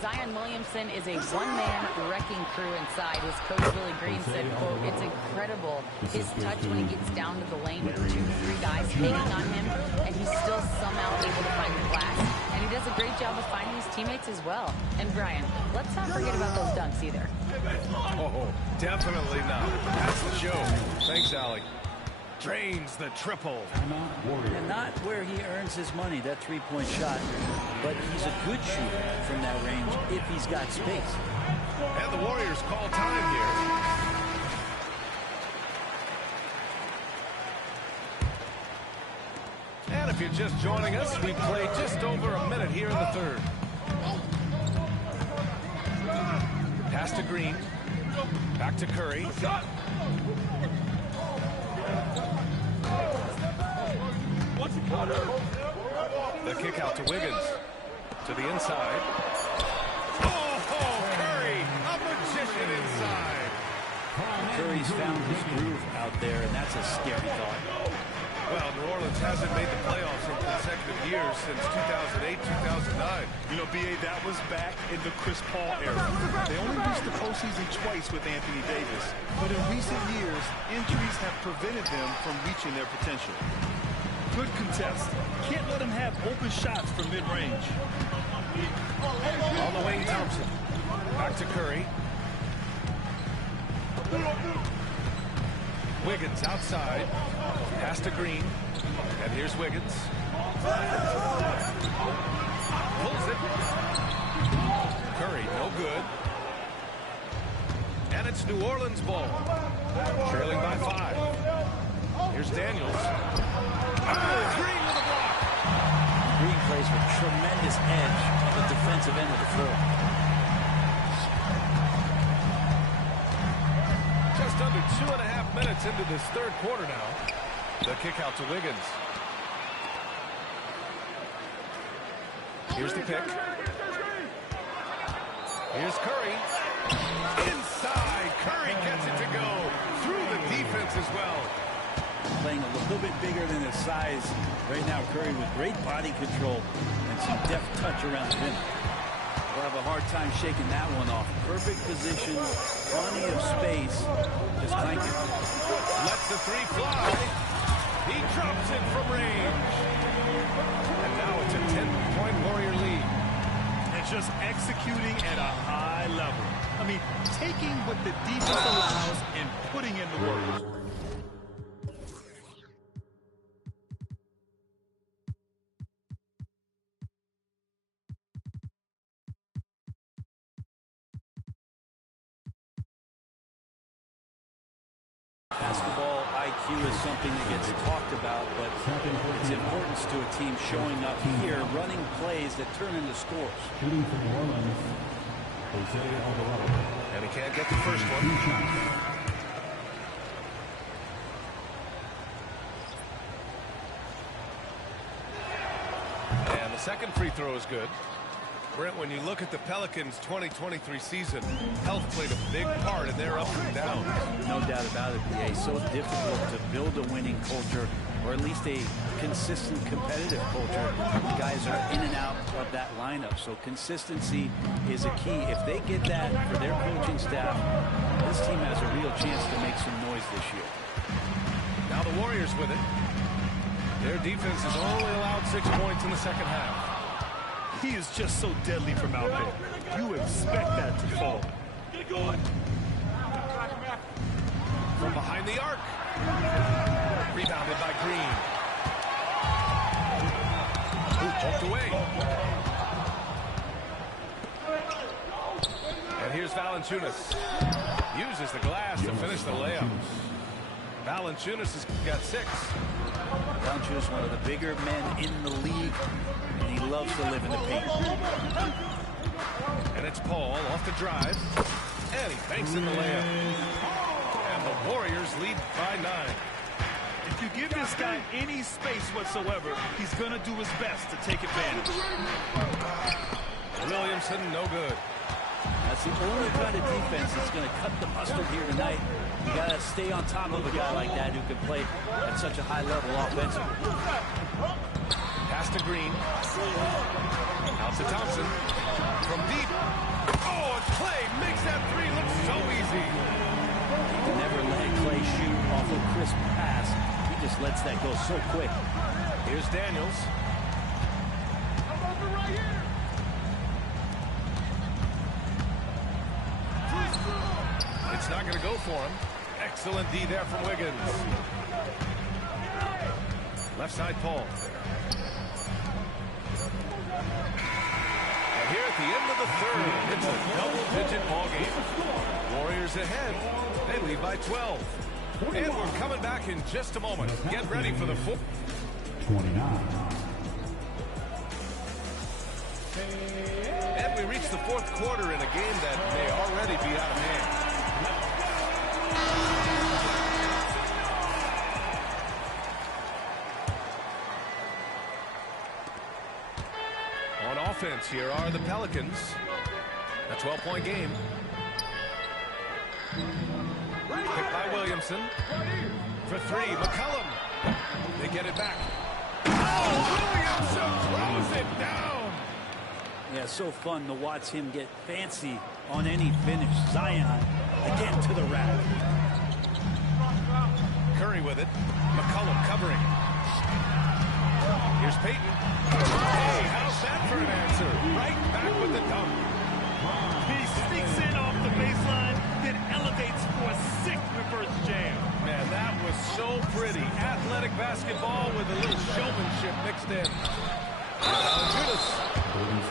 Zion Williamson is a one-man wrecking crew inside. His coach, Willie Green, said, quote, "It's incredible his touch when he gets down to the lane with 2-3 guys hanging on him, and he's still somehow able to find the glass. And he does a great job of finding his teammates as well." And Brian, let's not forget about those dunks either. Oh, definitely not. That's the show. Thanks, Allie. Drains the triple. And not where he earns his money, that three-point shot, but he's a good shooter from that range if he's got space. And the Warriors call time here. And if you're just joining us, we played just over a minute here in the third. Pass to Green. Back to Curry. The kick out to Wiggins. To the inside. Oh, Curry, a magician inside. Curry's found his groove out there, and that's a scary thought. Well, New Orleans hasn't made the playoffs in consecutive years since 2008, 2009. You know, B.A., that was back in the Chris Paul era. They only reached the postseason twice with Anthony Davis. But in recent years, injuries have prevented them from reaching their potential. Good contest. Can't let him have open shots from mid-range. On the wing, Thompson. Back to Curry. Wiggins outside. Pass to Green. And here's Wiggins. Pulls it. Curry, no good. And it's New Orleans ball. Trailing by 5. Here's Daniels. Green with a block. Green plays with tremendous edge on the defensive end of the floor. Just under 2.5 minutes into this third quarter now. The kick out to Wiggins. Here's the pick. Here's Curry. Inside. Curry gets it to go. Through the defense as well. Playing a little bit bigger than his size right now. Curry with great body control and some deft touch around the rim. We'll have a hard time shaking that one off. Perfect position, plenty of space. Just clank it. Lets the three fly. He drops it from range. And now it's a 10-point Warrior lead. And just executing at a high level. I mean, taking what the defense allows and putting in the work. Basketball IQ is something that gets talked about, but its importance to a team showing up here, running plays that turn into scores. Shooting for New Orleans, Jose Alvarado. And he can't get the first one. And the second free throw is good. Brent, when you look at the Pelicans' 2023 season, health played a big part in their ups and downs. No doubt about it, BA. So difficult to build a winning culture, or at least a consistent competitive culture. Guys are in and out of that lineup, so consistency is a key. If they get that for their coaching staff, this team has a real chance to make some noise this year. Now the Warriors with it. Their defense has only allowed 6 points in the second half. He is just so deadly from out there. You expect that to fall. From behind the arc. Rebounded by Green. Poked away. And here's Valanciunas. Uses the glass to finish the layup. Valanciunas has got 6. Valanciunas, one of the bigger men in the league, and he loves to live in the paint. And it's Paul off the drive. And he banks in the layup. And the Warriors lead by 9. If you give this guy any space whatsoever, he's going to do his best to take advantage. Williamson, no good. That's the only kind of defense that's going to cut the mustard here tonight. You got to stay on top of a guy like that who can play at such a high level offensively. Pass to Green. Out to Thompson. From deep. Oh, and Clay makes that three look so easy. He can never let Clay shoot off a crisp pass. He just lets that go so quick. Here's Daniels. It's not going to go for him. Excellent D there from Wiggins. Left side, Paul. And here at the end of the third, it's a double-digit ball game. Warriors ahead. They lead by 12. And we're coming back in just a moment. Get ready for the fourth. 29. And we reach the fourth quarter in a game that may already be out of hand. On offense, here are the Pelicans. A 12-point game. Picked by Williamson. For three, McCollum. They get it back. Oh, Williamson throws it down. Yeah, so fun to watch him get fancy on any finish. Zion, again to the rack. Curry with it. McCollum covering. Here's Payton. Hey, how's that for an answer? Right back with the dunk. He sneaks in off the baseline, then elevates for a sick reverse jam. Man, that was so pretty. Athletic basketball with a little showmanship mixed in. Valanciunas.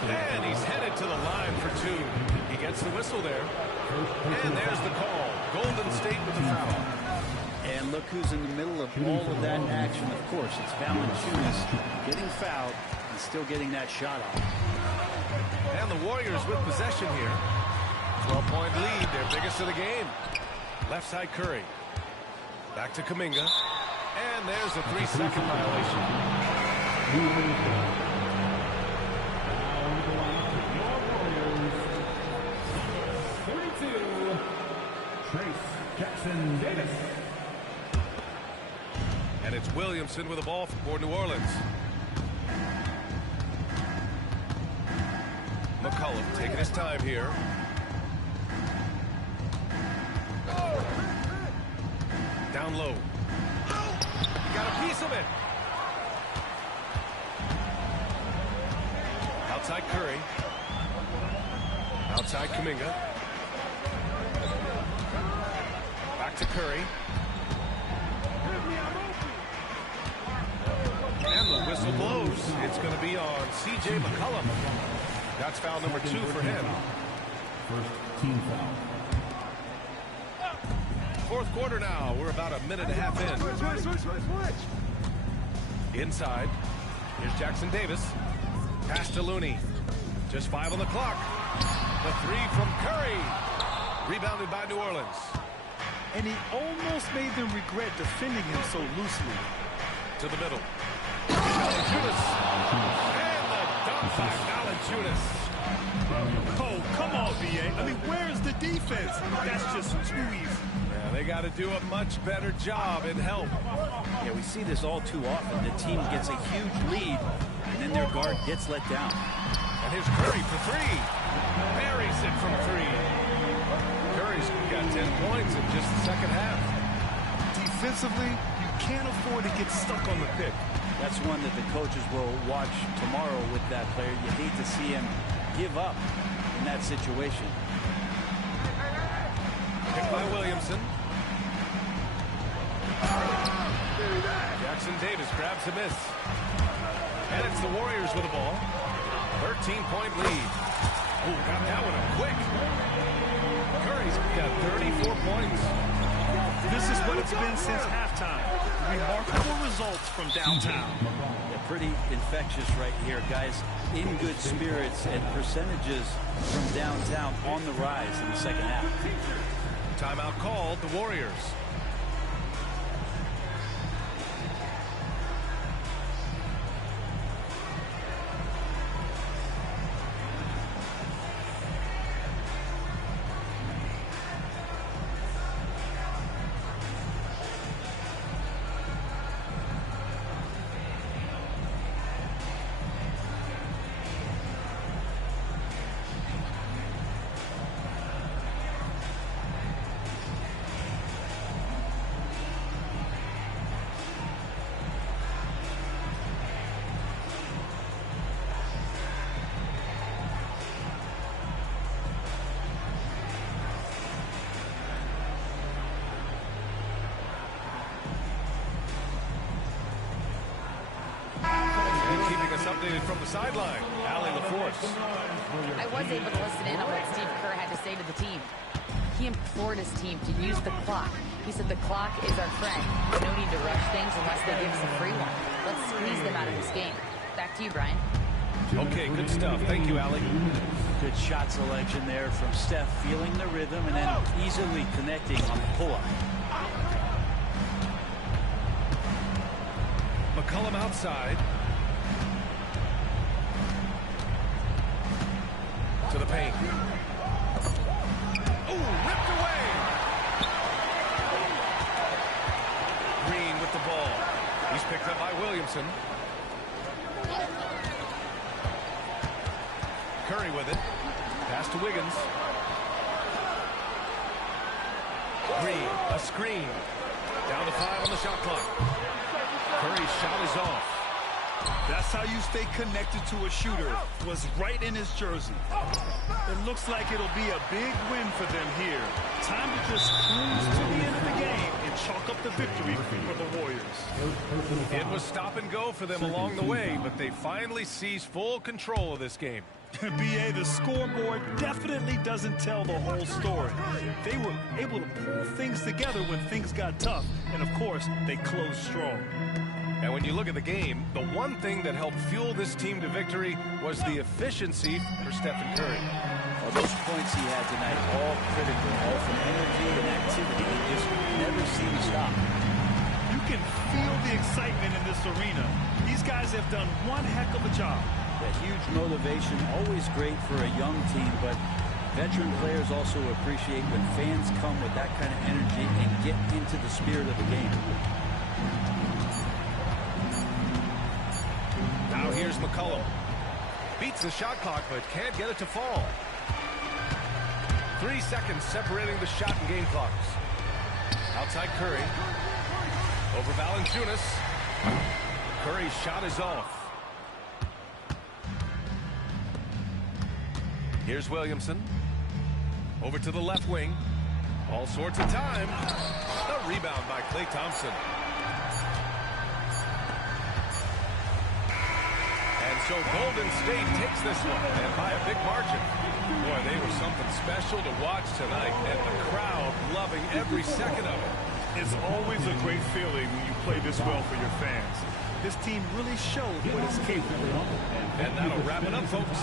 And he's headed to the line for two. He gets the whistle there. And there's the call. Golden State with the foul. And look who's in the middle of all of that action. Of course, it's Valanciunas getting fouled and still getting that shot off. And the Warriors with possession here. 12-point lead, their biggest of the game. Left side Curry. Back to Kuminga. And there's a 3-second violation. Jackson Davis. And it's Williamson with the ball for New Orleans. McCollum taking his time here. Down low. Got a piece of it. Outside Curry. Outside Kuminga. Back to Curry. And the whistle blows. It's going to be on C.J. McCollum. That's foul number 2 for him. First team foul. Fourth quarter now. We're about a minute and a half in. Inside. Here's Jackson Davis. Pass to Looney. Just 5 on the clock. The three from Curry. Rebounded by New Orleans. And he almost made them regret defending him so loosely. To the middle. Valanciunas. And the dunk by Valanciunas. Oh, come on, B.A. I mean, where's the defense? That's just too easy. Yeah, they got to do a much better job in help. Yeah, we see this all too often. The team gets a huge lead, and then their guard gets let down. And here's Curry for 3. Buries it from 3. Curry's got 10 points in just the second half. Defensively, you can't afford to get stuck on the pick. That's one that the coaches will watch tomorrow with that player. You hate to see him give up in that situation. Picked by Williamson. Jackson Davis grabs a miss. And it's the Warriors with the ball. 13-point lead. Oh, got that one up quick. Curry's got 34 points. This is what it's been since halftime. remarkable results from downtown. Yeah, pretty infectious right here, guys. In good spirits and percentages from downtown on the rise in the second half. Timeout called, the Warriors. Updated from the sideline, Allie LaForce. I was able to listen in on what Steve Kerr had to say to the team. He implored his team to use the clock. He said the clock is our friend. No need to rush things unless they give us a free one. Let's squeeze them out of this game. Back to you, Brian. Okay, good stuff. Thank you, Allie. Good shot selection there from Steph, feeling the rhythm and then easily connecting on the pull-up. McCollum outside. To the paint. Ooh, ripped away. Green with the ball. He's picked up by Williamson. Curry with it. Pass to Wiggins. Green, a screen. Down to 5 on the shot clock. Curry's shot is off. That's how you stay connected to a shooter, was right in his jersey. It looks like it'll be a big win for them here. Time to just cruise to the end of the game and chalk up the victory for the Warriors. It was stop and go for them along the way, but they finally seized full control of this game. BA, the scoreboard definitely doesn't tell the whole story. They were able to pull things together when things got tough, and of course, they closed strong. And when you look at the game, the one thing that helped fuel this team to victory was the efficiency for Stephen Curry. Well, those points he had tonight, all critical, all from energy and activity. He just never seemed to stop. You can feel the excitement in this arena. These guys have done one heck of a job. That huge motivation, always great for a young team, but veteran players also appreciate when fans come with that kind of energy and get into the spirit of the game. Now here's McCollum. Beats the shot clock, but can't get it to fall. 3 seconds separating the shot and game clocks. Outside Curry. Over Valanciunas. Curry's shot is off. Here's Williamson. Over to the left wing. All sorts of time. A rebound by Klay Thompson. And so Golden State takes this one, and by a big margin. Boy, they were something special to watch tonight, and the crowd loving every second of it. It's always a great feeling when you play this well for your fans. This team really showed what it's capable of. And that'll wrap it up, folks.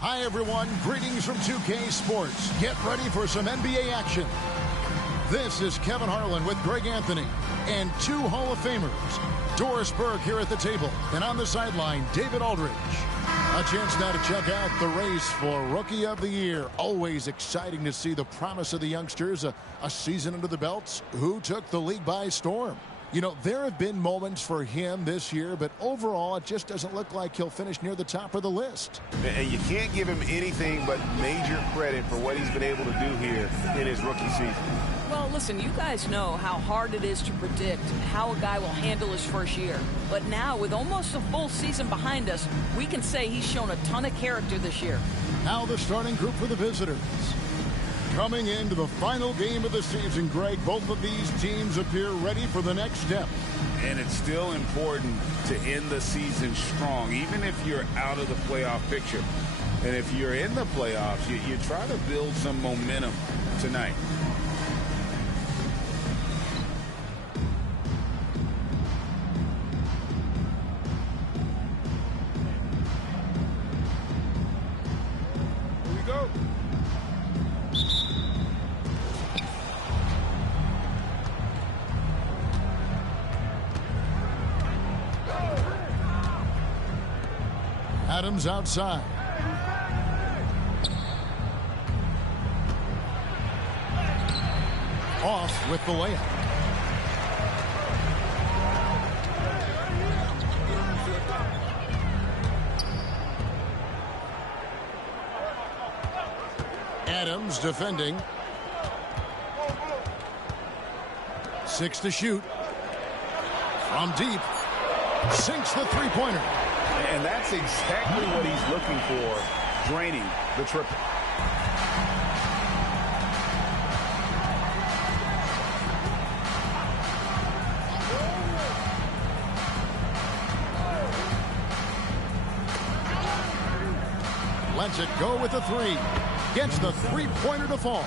Hi, everyone. Greetings from 2K Sports. Get ready for some NBA action. This is Kevin Harlan with Greg Anthony and two Hall of Famers. Doris Burke here at the table, and on the sideline, David Aldridge. A chance now to check out the race for Rookie of the Year. Always exciting to see the promise of the youngsters. A season under the belts. Who took the league by storm? You know, there have been moments for him this year, but overall, it just doesn't look like he'll finish near the top of the list. And you can't give him anything but major credit for what he's been able to do here in his rookie season. Well, listen, you guys know how hard it is to predict how a guy will handle his first year. But now, with almost a full season behind us, we can say he's shown a ton of character this year. Now the starting group for the visitors. Coming into the final game of the season, Greg, both of these teams appear ready for the next step. And it's still important to end the season strong, even if you're out of the playoff picture. And if you're in the playoffs, you try to build some momentum tonight. Here we go. Adams outside. Off with the layup. Adams defending. 6 to shoot. From deep. Sinks the three-pointer. And that's exactly what he's looking for, draining the triple. Lets it go with the three. Gets the three-pointer to fall.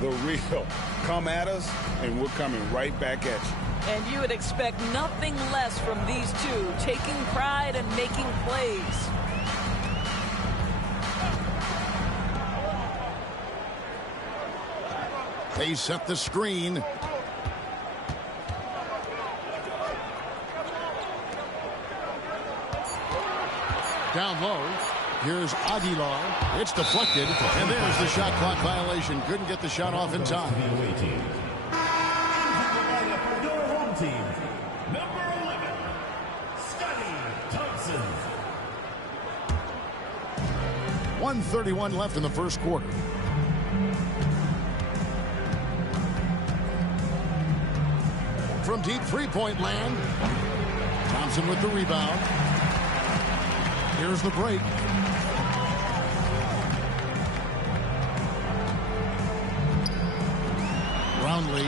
The real. Come at us, and we're coming right back at you. And you would expect nothing less from these two, taking pride and making plays. They set the screen. Down low. Here's Aguilar. It's deflected. And there's the shot clock violation. Couldn't get the shot off in time. Team, number 11, Scotty Thompson. 1:31 left in the first quarter. From deep three-point land. Thompson with the rebound. Here's the break. Brownlee.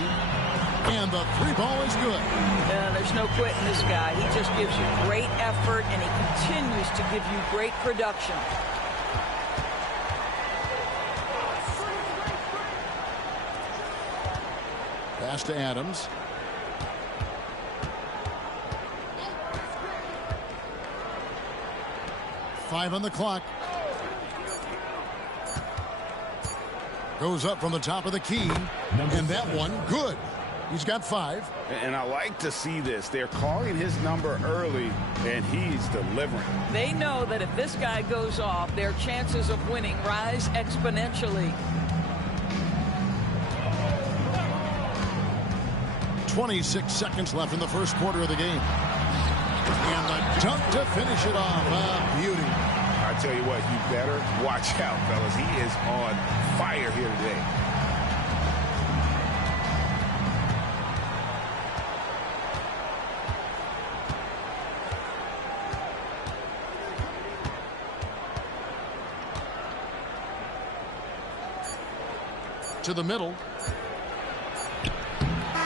And the three ball is good. There's no quitting this guy. He just gives you great effort, and he continues to give you great production. Pass to Adams. Five on the clock. Goes up from the top of the key. And that one, good. He's got 5. And I like to see this. They're calling his number early, and he's delivering. They know that if this guy goes off, their chances of winning rise exponentially. 26 seconds left in the first quarter of the game. And the dunk to finish it off. Beauty. I tell you what, you better watch out, fellas. He is on fire here today. To the middle.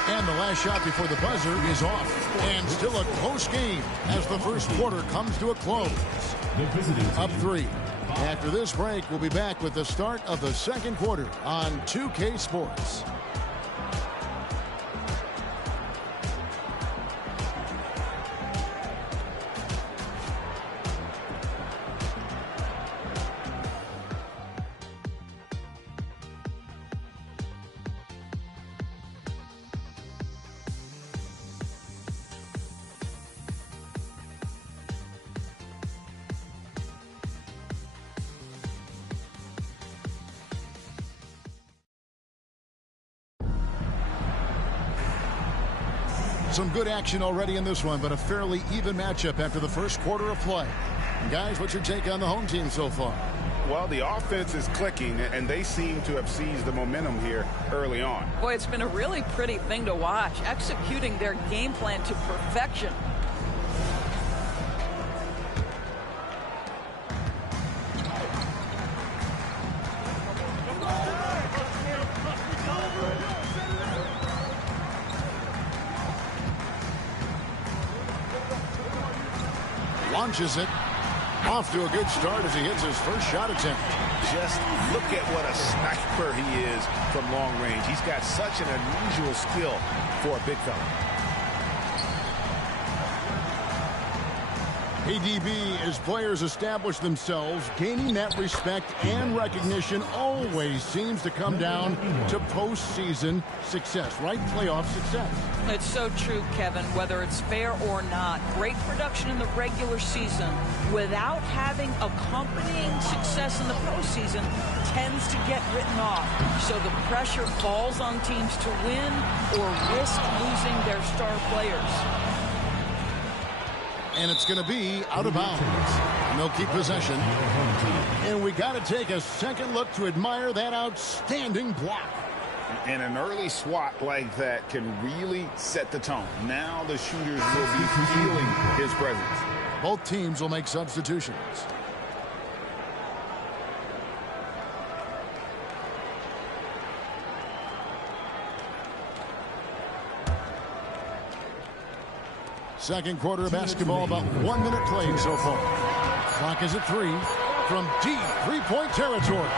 And the last shot before the buzzer is off. And still a close game as the first quarter comes to a close. Up 3. After this break, we'll be back with the start of the second quarter on 2K Sports. Some good action already in this one, but a fairly even matchup after the first quarter of play. And guys, what's your take on the home team so far? Well, the offense is clicking, and they seem to have seized the momentum here early on. Boy, it's been a really pretty thing to watch, executing their game plan to perfection. Launches it. Off to a good start as he hits his first shot attempt. Just look at what a sniper he is from long range. He's got such an unusual skill for a big fella. ADB, as players establish themselves, gaining that respect and recognition always seems to come down to postseason success, right? Playoff success. It's so true, Kevin, whether it's fair or not. Great production in the regular season without having accompanying success in the postseason tends to get written off. So the pressure falls on teams to win or risk losing their star players. And it's going to be out of bounds. And they'll keep possession. And we got to take a second look to admire that outstanding block. And an early swat like that can really set the tone. Now the shooters will be feeling his presence. Both teams will make substitutions. Second quarter of basketball, about 1 minute played so far. Clock is at 3 from deep three-point territory.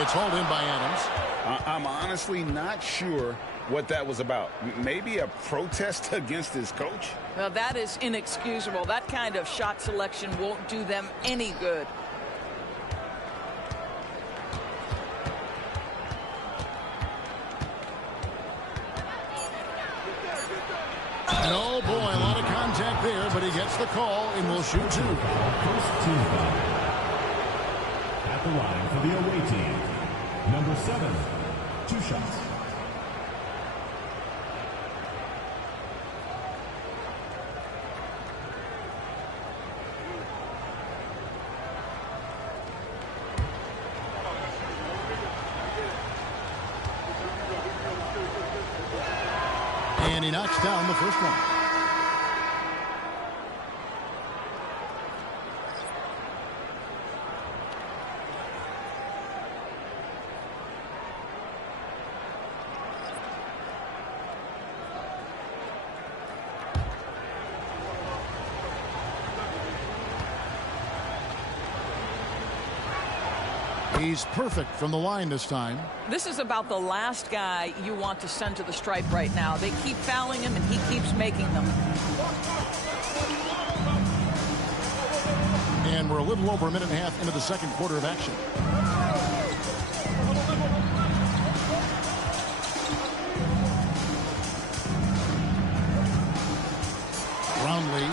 It's hauled in by Adams. I'm honestly not sure what that was about. Maybe a protest against his coach? Well, that is inexcusable. That kind of shot selection won't do them any good. And oh boy, a lot of contact there, but he gets the call and will shoot two. First team foul. At the line for the away team, number 7, 2 shots. And he knocks down the first one. He's perfect from the line this time. This is about the last guy you want to send to the stripe right now. They keep fouling him, and he keeps making them. And we're a little over a minute and a half into the second quarter of action. Brownlee.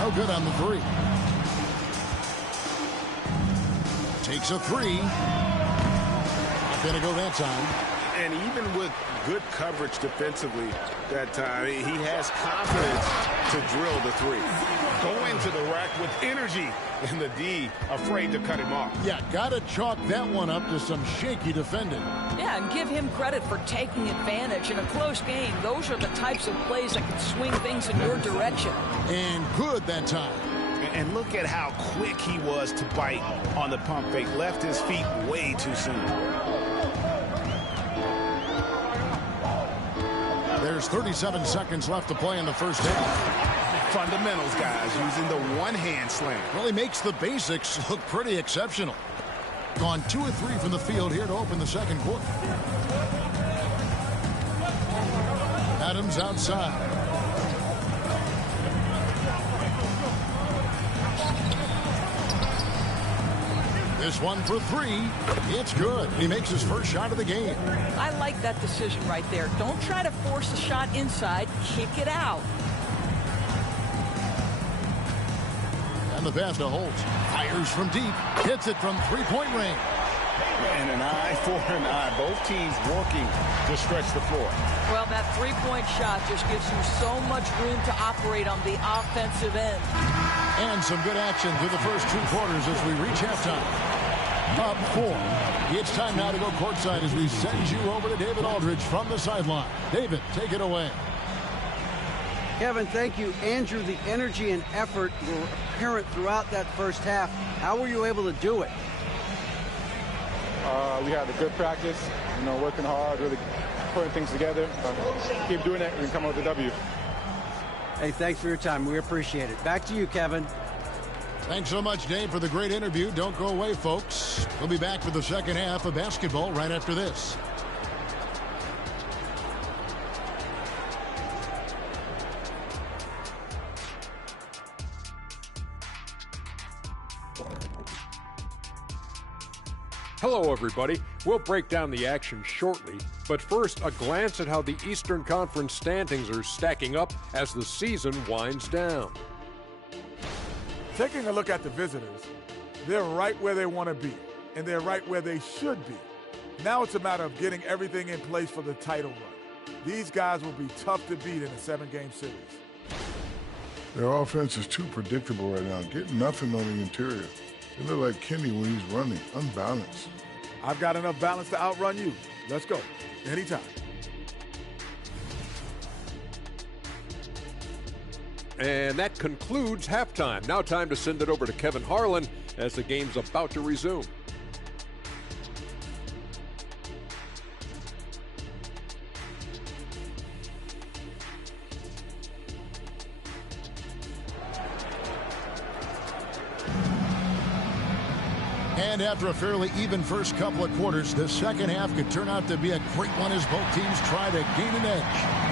No good on the three. Takes a three. Not going to go that time. And even with good coverage defensively that time, he has confidence to drill the three. Go into the rack with energy, and the D afraid to cut him off. Yeah, got to chalk that one up to some shaky defending. Yeah, and give him credit for taking advantage in a close game. Those are the types of plays that can swing things in your direction. And good that time. And look at how quick he was to bite on the pump fake. Left his feet way too soon. There's 37 seconds left to play in the first half. Fundamentals, guys, using the one-hand slam. Really makes the basics look pretty exceptional. Gone 2 of 3 from the field here to open the second quarter. Adams outside. This one for 3. It's good. He makes his first shot of the game. I like that decision right there. Don't try to force a shot inside. Kick it out. And the pass to Holtz. Fires from deep. Hits it from three-point range. And an eye for an eye. Both teams working to stretch the floor. Well, that three-point shot just gives you so much room to operate on the offensive end. And some good action through the first 2 quarters as we reach halftime. Up 4. It's time now to go courtside as we send you over to David Aldridge from the sideline. David, take it away. Kevin, thank you. Andrew, the energy and effort were apparent throughout that first half. How were you able to do it? We had a good practice, working hard, really putting things together. Keep doing it and come out with a W. Hey, thanks for your time. We appreciate it. Back to you, Kevin. Thanks so much, Dave, for the great interview. Don't go away, folks. We'll be back for the second half of basketball right after this. Hello, everybody. We'll break down the action shortly, but first, a glance at how the Eastern Conference standings are stacking up as the season winds down. Taking a look at the visitors, they're right where they want to be, and they're right where they should be. Now it's a matter of getting everything in place for the title run. These guys will be tough to beat in a 7-game series. Their offense is too predictable right now. Get nothing on the interior. They look like Kenny when he's running, unbalanced. I've got enough balance to outrun you. Let's go. Anytime. And that concludes halftime. Now time to send it over to Kevin Harlan as the game's about to resume. And after a fairly even first couple of quarters, the second half could turn out to be a great one as both teams try to gain an edge.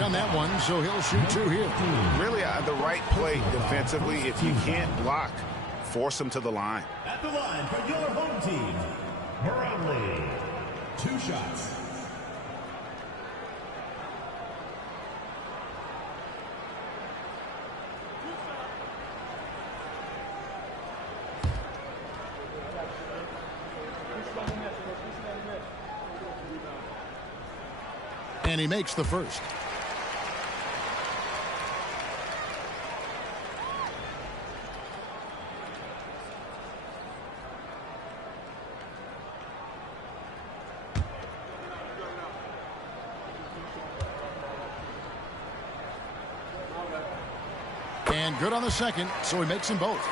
On that one, so he'll shoot 2 here. Really the right play defensively. If you can't block, force them to the line. At the line for your home team, Bradley. 2 shots. And he makes the first. And good on the second, so he makes them both.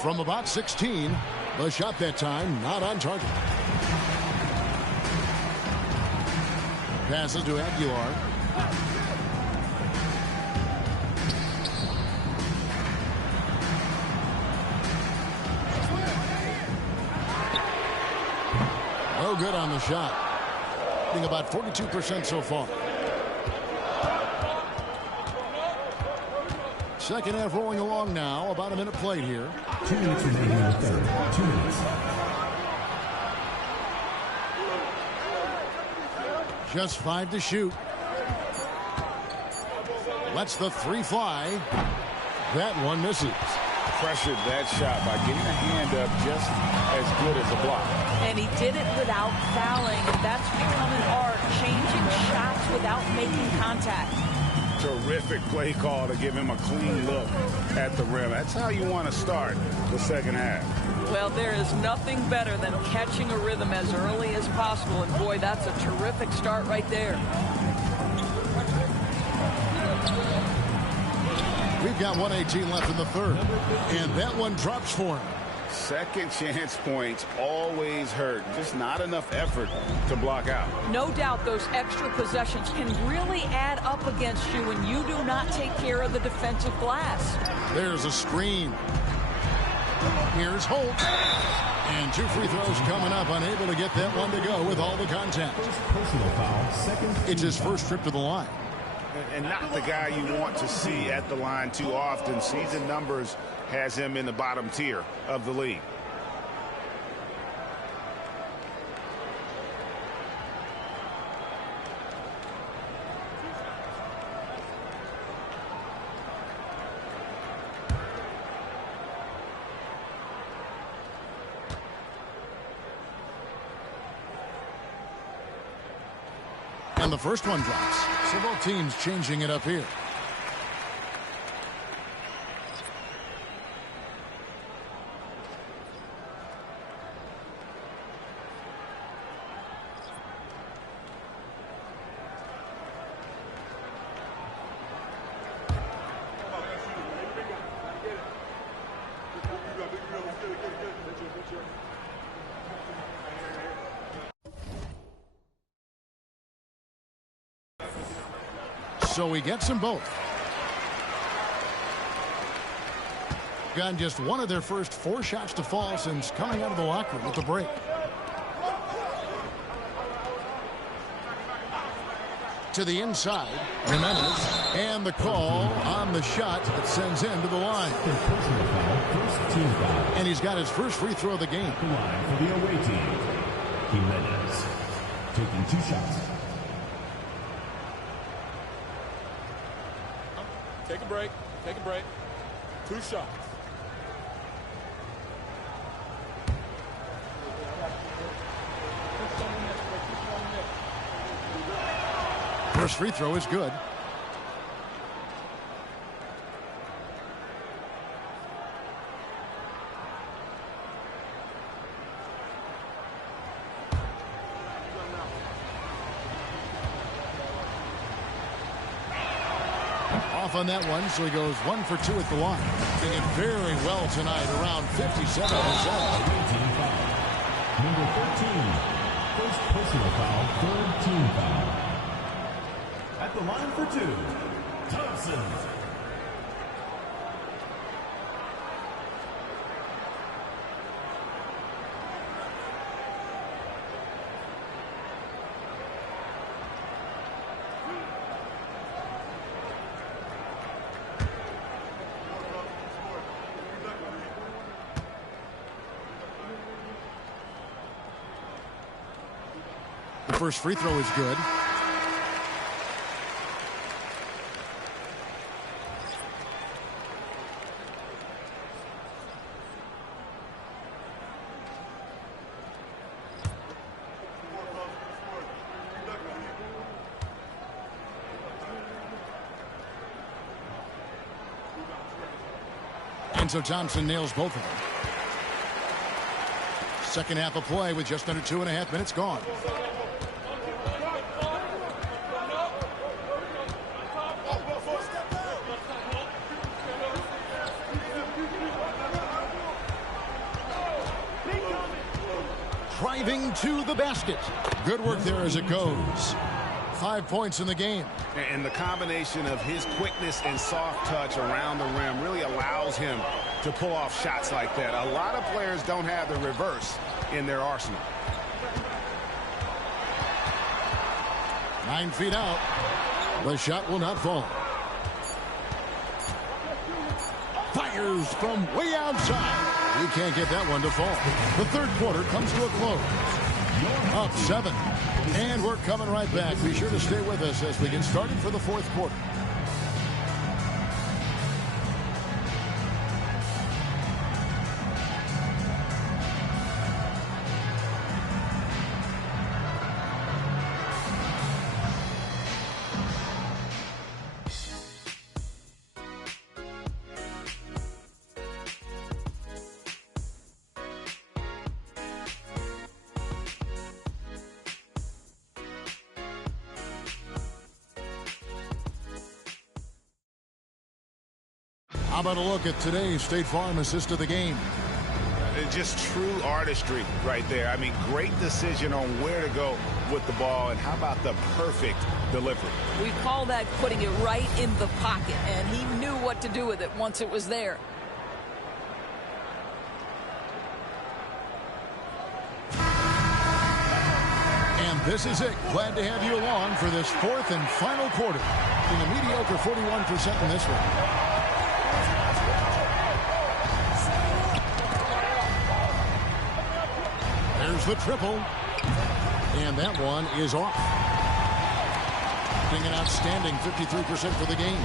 From about 16, the shot that time not on target. Passes to Aguilar. No good on the shot. Hitting about 42% so far. Second half rolling along now. About a minute played here. 2 minutes remaining in the third. 2 minutes. Just 5 to shoot. Lets the 3 fly. That one misses. Pressured that shot by getting a hand up just as good as a block. And he did it without fouling, and that's become an art, changing shots without making contact. Terrific play call to give him a clean look at the rim. That's how you want to start the second half. Well, there is nothing better than catching a rhythm as early as possible, and boy, that's a terrific start right there. We've got 1:18 left in the third, and that one drops for him. Second chance points always hurt. Just not enough effort to block out. No doubt those extra possessions can really add up against you when you do not take care of the defensive glass. There's a screen. Here's Holt. And 2 free throws coming up, unable to get that one to go with all the contact. Personal foul, second. It's his first trip to the line. And not the guy you want to see at the line too often. Season numbers has him in the bottom tier of the league. And the first one drops. So both teams changing it up here. So he gets them both. Gotten just one of their first 4 shots to fall since coming out of the locker room at the break. To the inside, Jimenez, and the call on the shot that sends him to the line. And he's got his first free throw of the game. The line for the away team. Jimenez taking 2 shots. Take a break. Take a break. 2 shots. First free throw is good. Off on that one, so he goes 1 for 2 at the line. Doing it very well tonight, around 57%. Number 13, first personal foul, third team foul. At the line for 2, Thompson. The first free throw is good. And so Thompson nails both of them. Second half of play with just under 2.5 minutes gone. Driving to the basket. Good work there as it goes. 5 points in the game. And the combination of his quickness and soft touch around the rim really allows him to pull off shots like that. A lot of players don't have the reverse in their arsenal. 9 feet out. The shot will not fall. Fires from way outside. He can't get that one to fall. The third quarter comes to a close. Up 7. And we're coming right back. Be sure to stay with us as we get started for the fourth quarter. How about a look at today's State Farm assist of the game? it's just true artistry right there. I mean, great decision on where to go with the ball, and how about the perfect delivery? We call that putting it right in the pocket, and he knew what to do with it once it was there. And this is it. Glad to have you along for this fourth and final quarter. In a mediocre 41% in this one. There's the triple. And that one is off. Being an outstanding 53% for the game.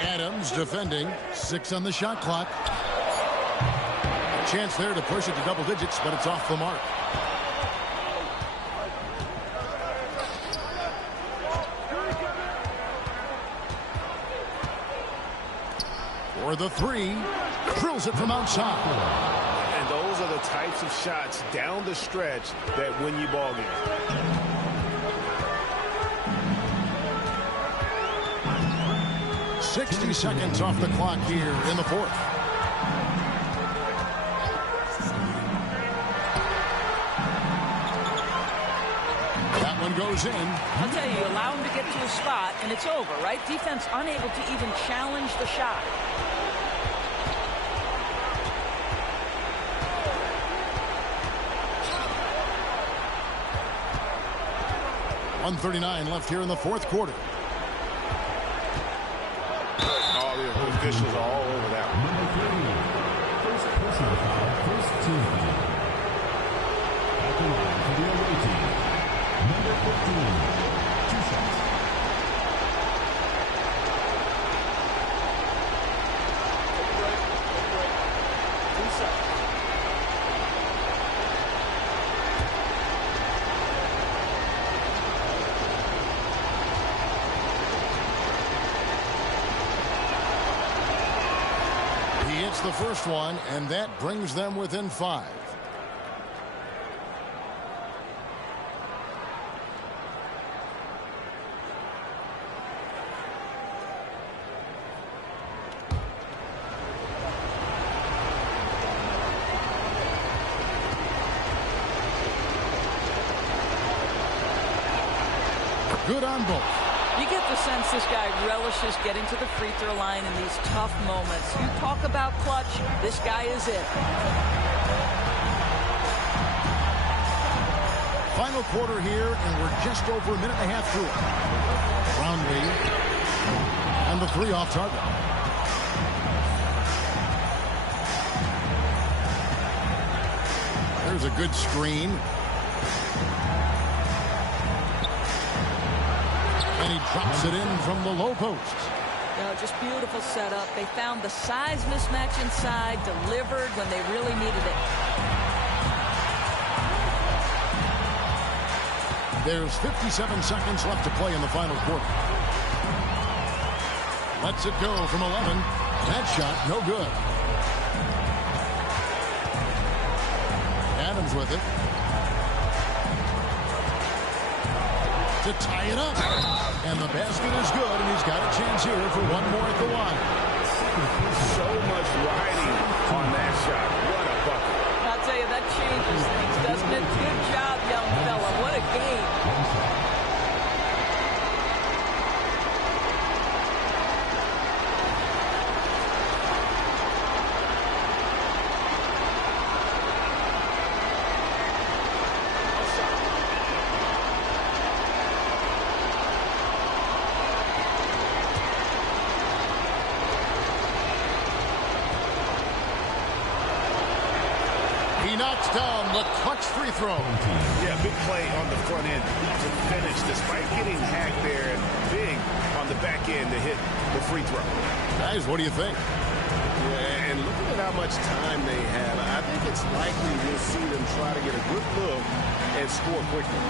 Adams defending. 6 on the shot clock. A chance there to push it to double digits, but it's off the mark. For the three, drills it from outside. And those are the types of shots down the stretch that win you ball games. .60 seconds off the clock here in the fourth. That one goes in. I'll tell you, allow him to get to a spot, and it's over, right? Defense unable to even challenge the shot. .139 left here in the fourth quarter. Oh, the officials are all over that one. Number 3, first personal foul, first team foul. At the line for the away team, number 15, 2 shots. The first one, and that brings them within 5. Good on both. You get the sense this guy relishes getting to the free throw line in these tough moments. You talk about clutch, this guy is it. Final quarter here, and we're just over a minute and a half through it. Brownlee, and the 3 off target. There's a good screen. And he drops it in from the low post. Just beautiful setup. They found the size mismatch inside, delivered when they really needed it. There's 57 seconds left to play in the final quarter. Lets it go from 11. That shot, no good. Adams with it. To tie it up. And the basket is good, and he's got a chance here for one more at the line. So much riding on that shot. What a bucket. I'll tell you, that changes things, doesn't it? Good job, young fella. What a game. Knocks down the clutch free throw. Yeah, big play on the front end to finish, despite getting hacked there and big on the back end to hit the free throw. Guys, what do you think? Yeah, and looking at how much time they have, I think it's likely we'll see them try to get a good look and score quickly.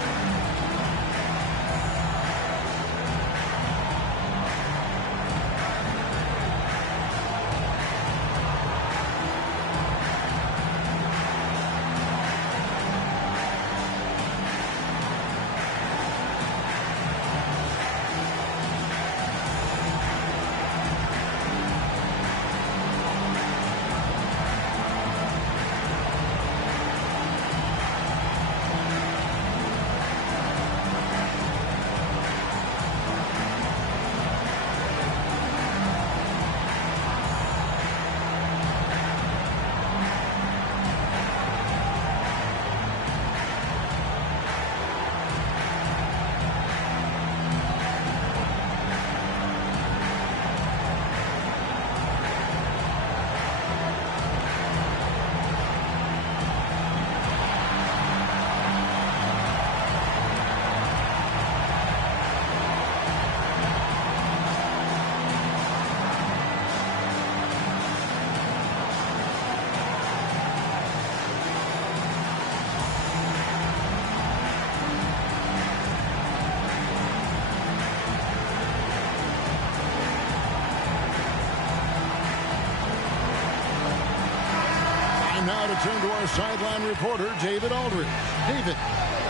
now to turn to our sideline reporter, David Aldridge. David.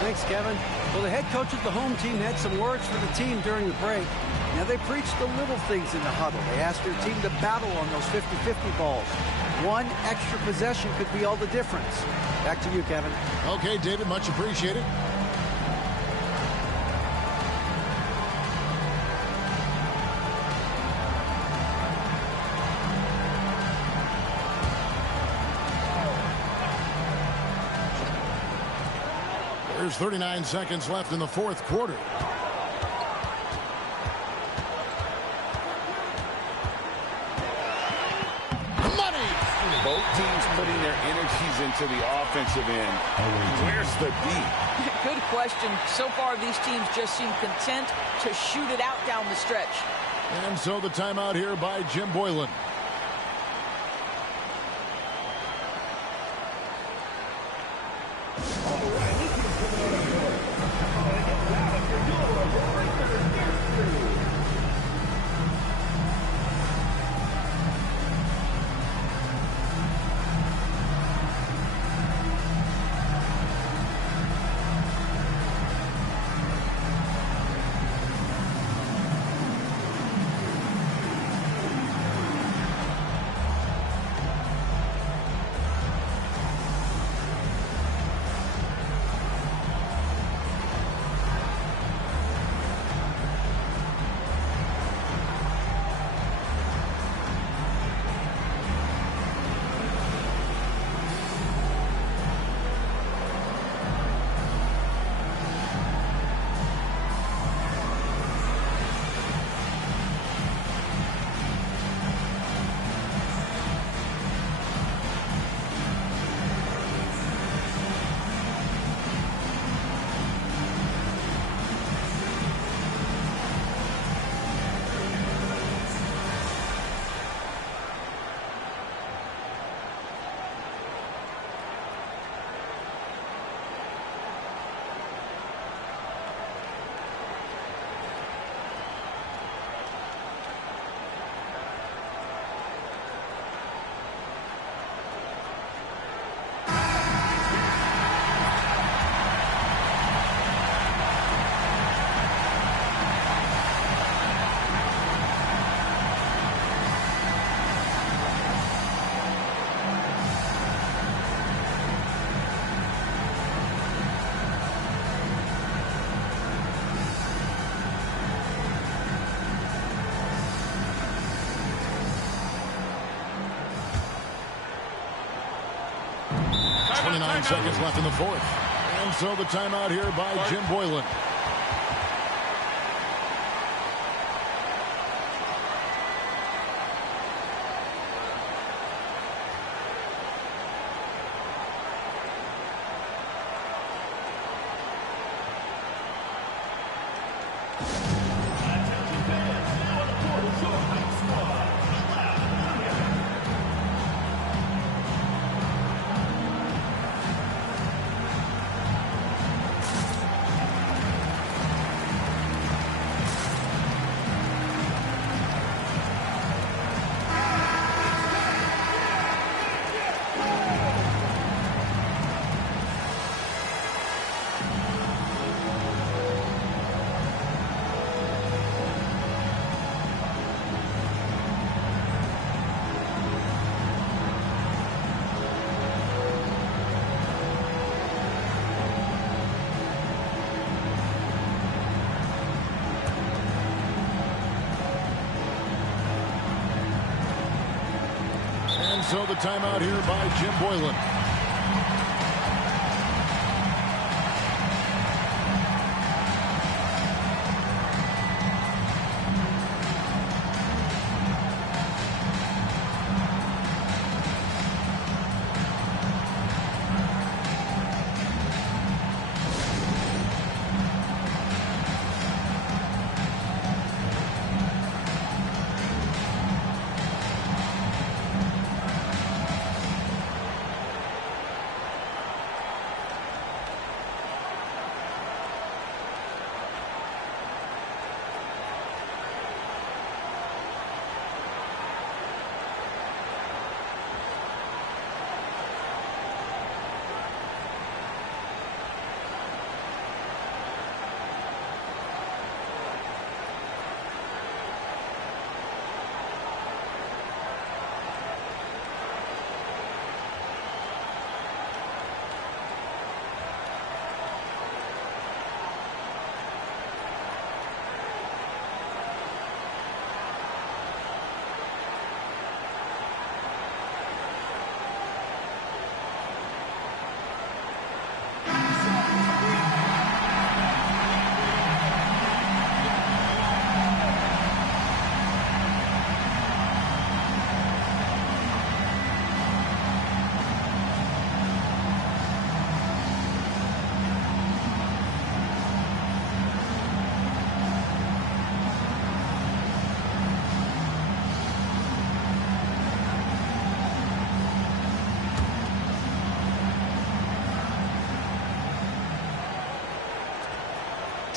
Thanks, Kevin. Well, the head coach of the home team had some words for the team during the break. Now, they preached the little things in the huddle. They asked their team to battle on those 50-50 balls. One extra possession could be all the difference. Back to you, Kevin. Okay, David, much appreciated. There's 39 seconds left in the fourth quarter. Money! Both teams putting their energies into the offensive end. Where's the D? Good question. So far, these teams just seem content to shoot it out down the stretch. And so the timeout here by Jim Boylan. Seconds left in the fourth. And so the timeout here by Jim Boylan. So the timeout here by Jim Boylan.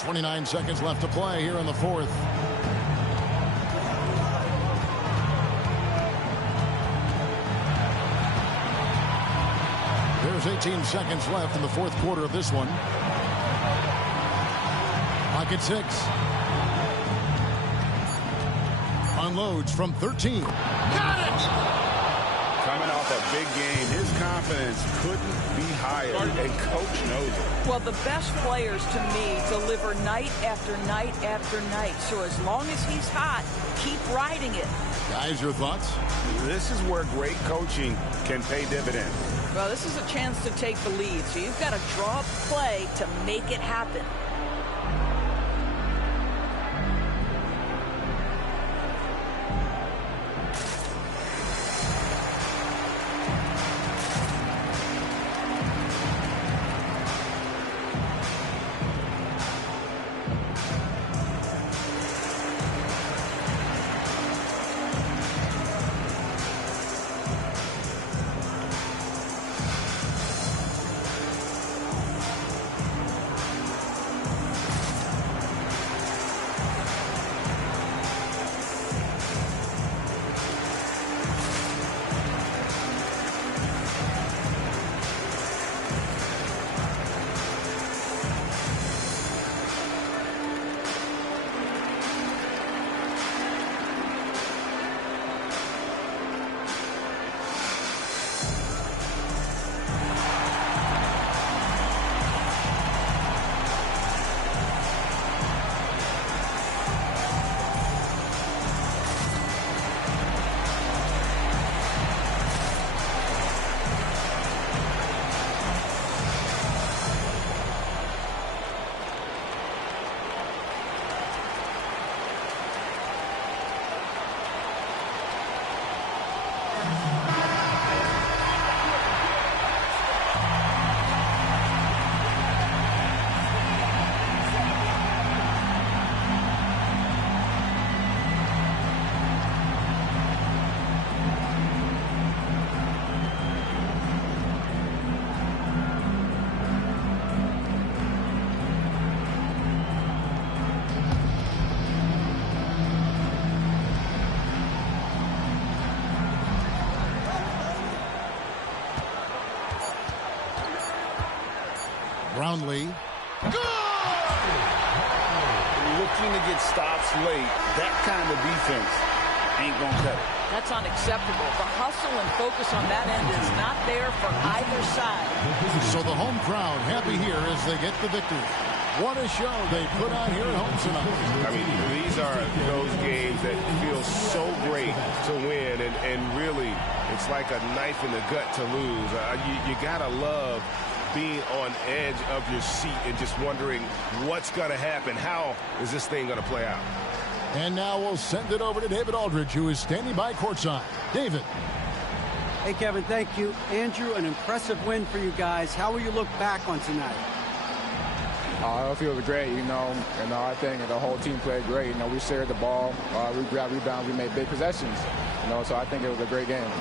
29 seconds left to play here in the fourth. There's 18 seconds left in the fourth quarter of this one. Pocket 6. Unloads from 13. Got it! Coming off a big game, his confidence couldn't be higher, and coach knows it. Well, the best players to me deliver night after night after night. So as long as he's hot, keep riding it. Guys, your thoughts? This is where great coaching can pay dividends. Well, this is a chance to take the lead. So you've got to draw up a play to make it happen. Brownlee. Looking to get stops late, that kind of defense ain't going to cut it. That's unacceptable. The hustle and focus on that end is not there for either side. So the home crowd happy here as they get the victory. What a show they put on here at home tonight. I mean, these are those games that feel so great to win, and really, it's like a knife in the gut to lose. You got to love being on edge of your seat and just wondering what's going to happen. How is this thing going to play out? And now we'll send it over to David Aldridge, who is standing by courtside. David. Hey, Kevin, thank you. Andrew, an impressive win for you guys. How will you look back on tonight? I feel great, I think the whole team played great. We shared the ball, we grabbed rebounds, we made big possessions. So I think it was a great game.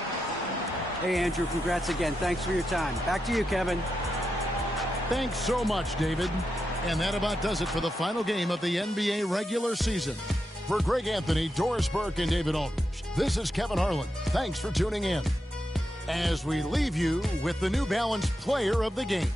Hey, Andrew, congrats again. Thanks for your time. Back to you, Kevin. Thanks so much, David. And that about does it for the final game of the NBA regular season. For Greg Anthony, Doris Burke, and David Aldridge, this is Kevin Harlan. Thanks for tuning in. As we leave you with the New Balance Player of the Game.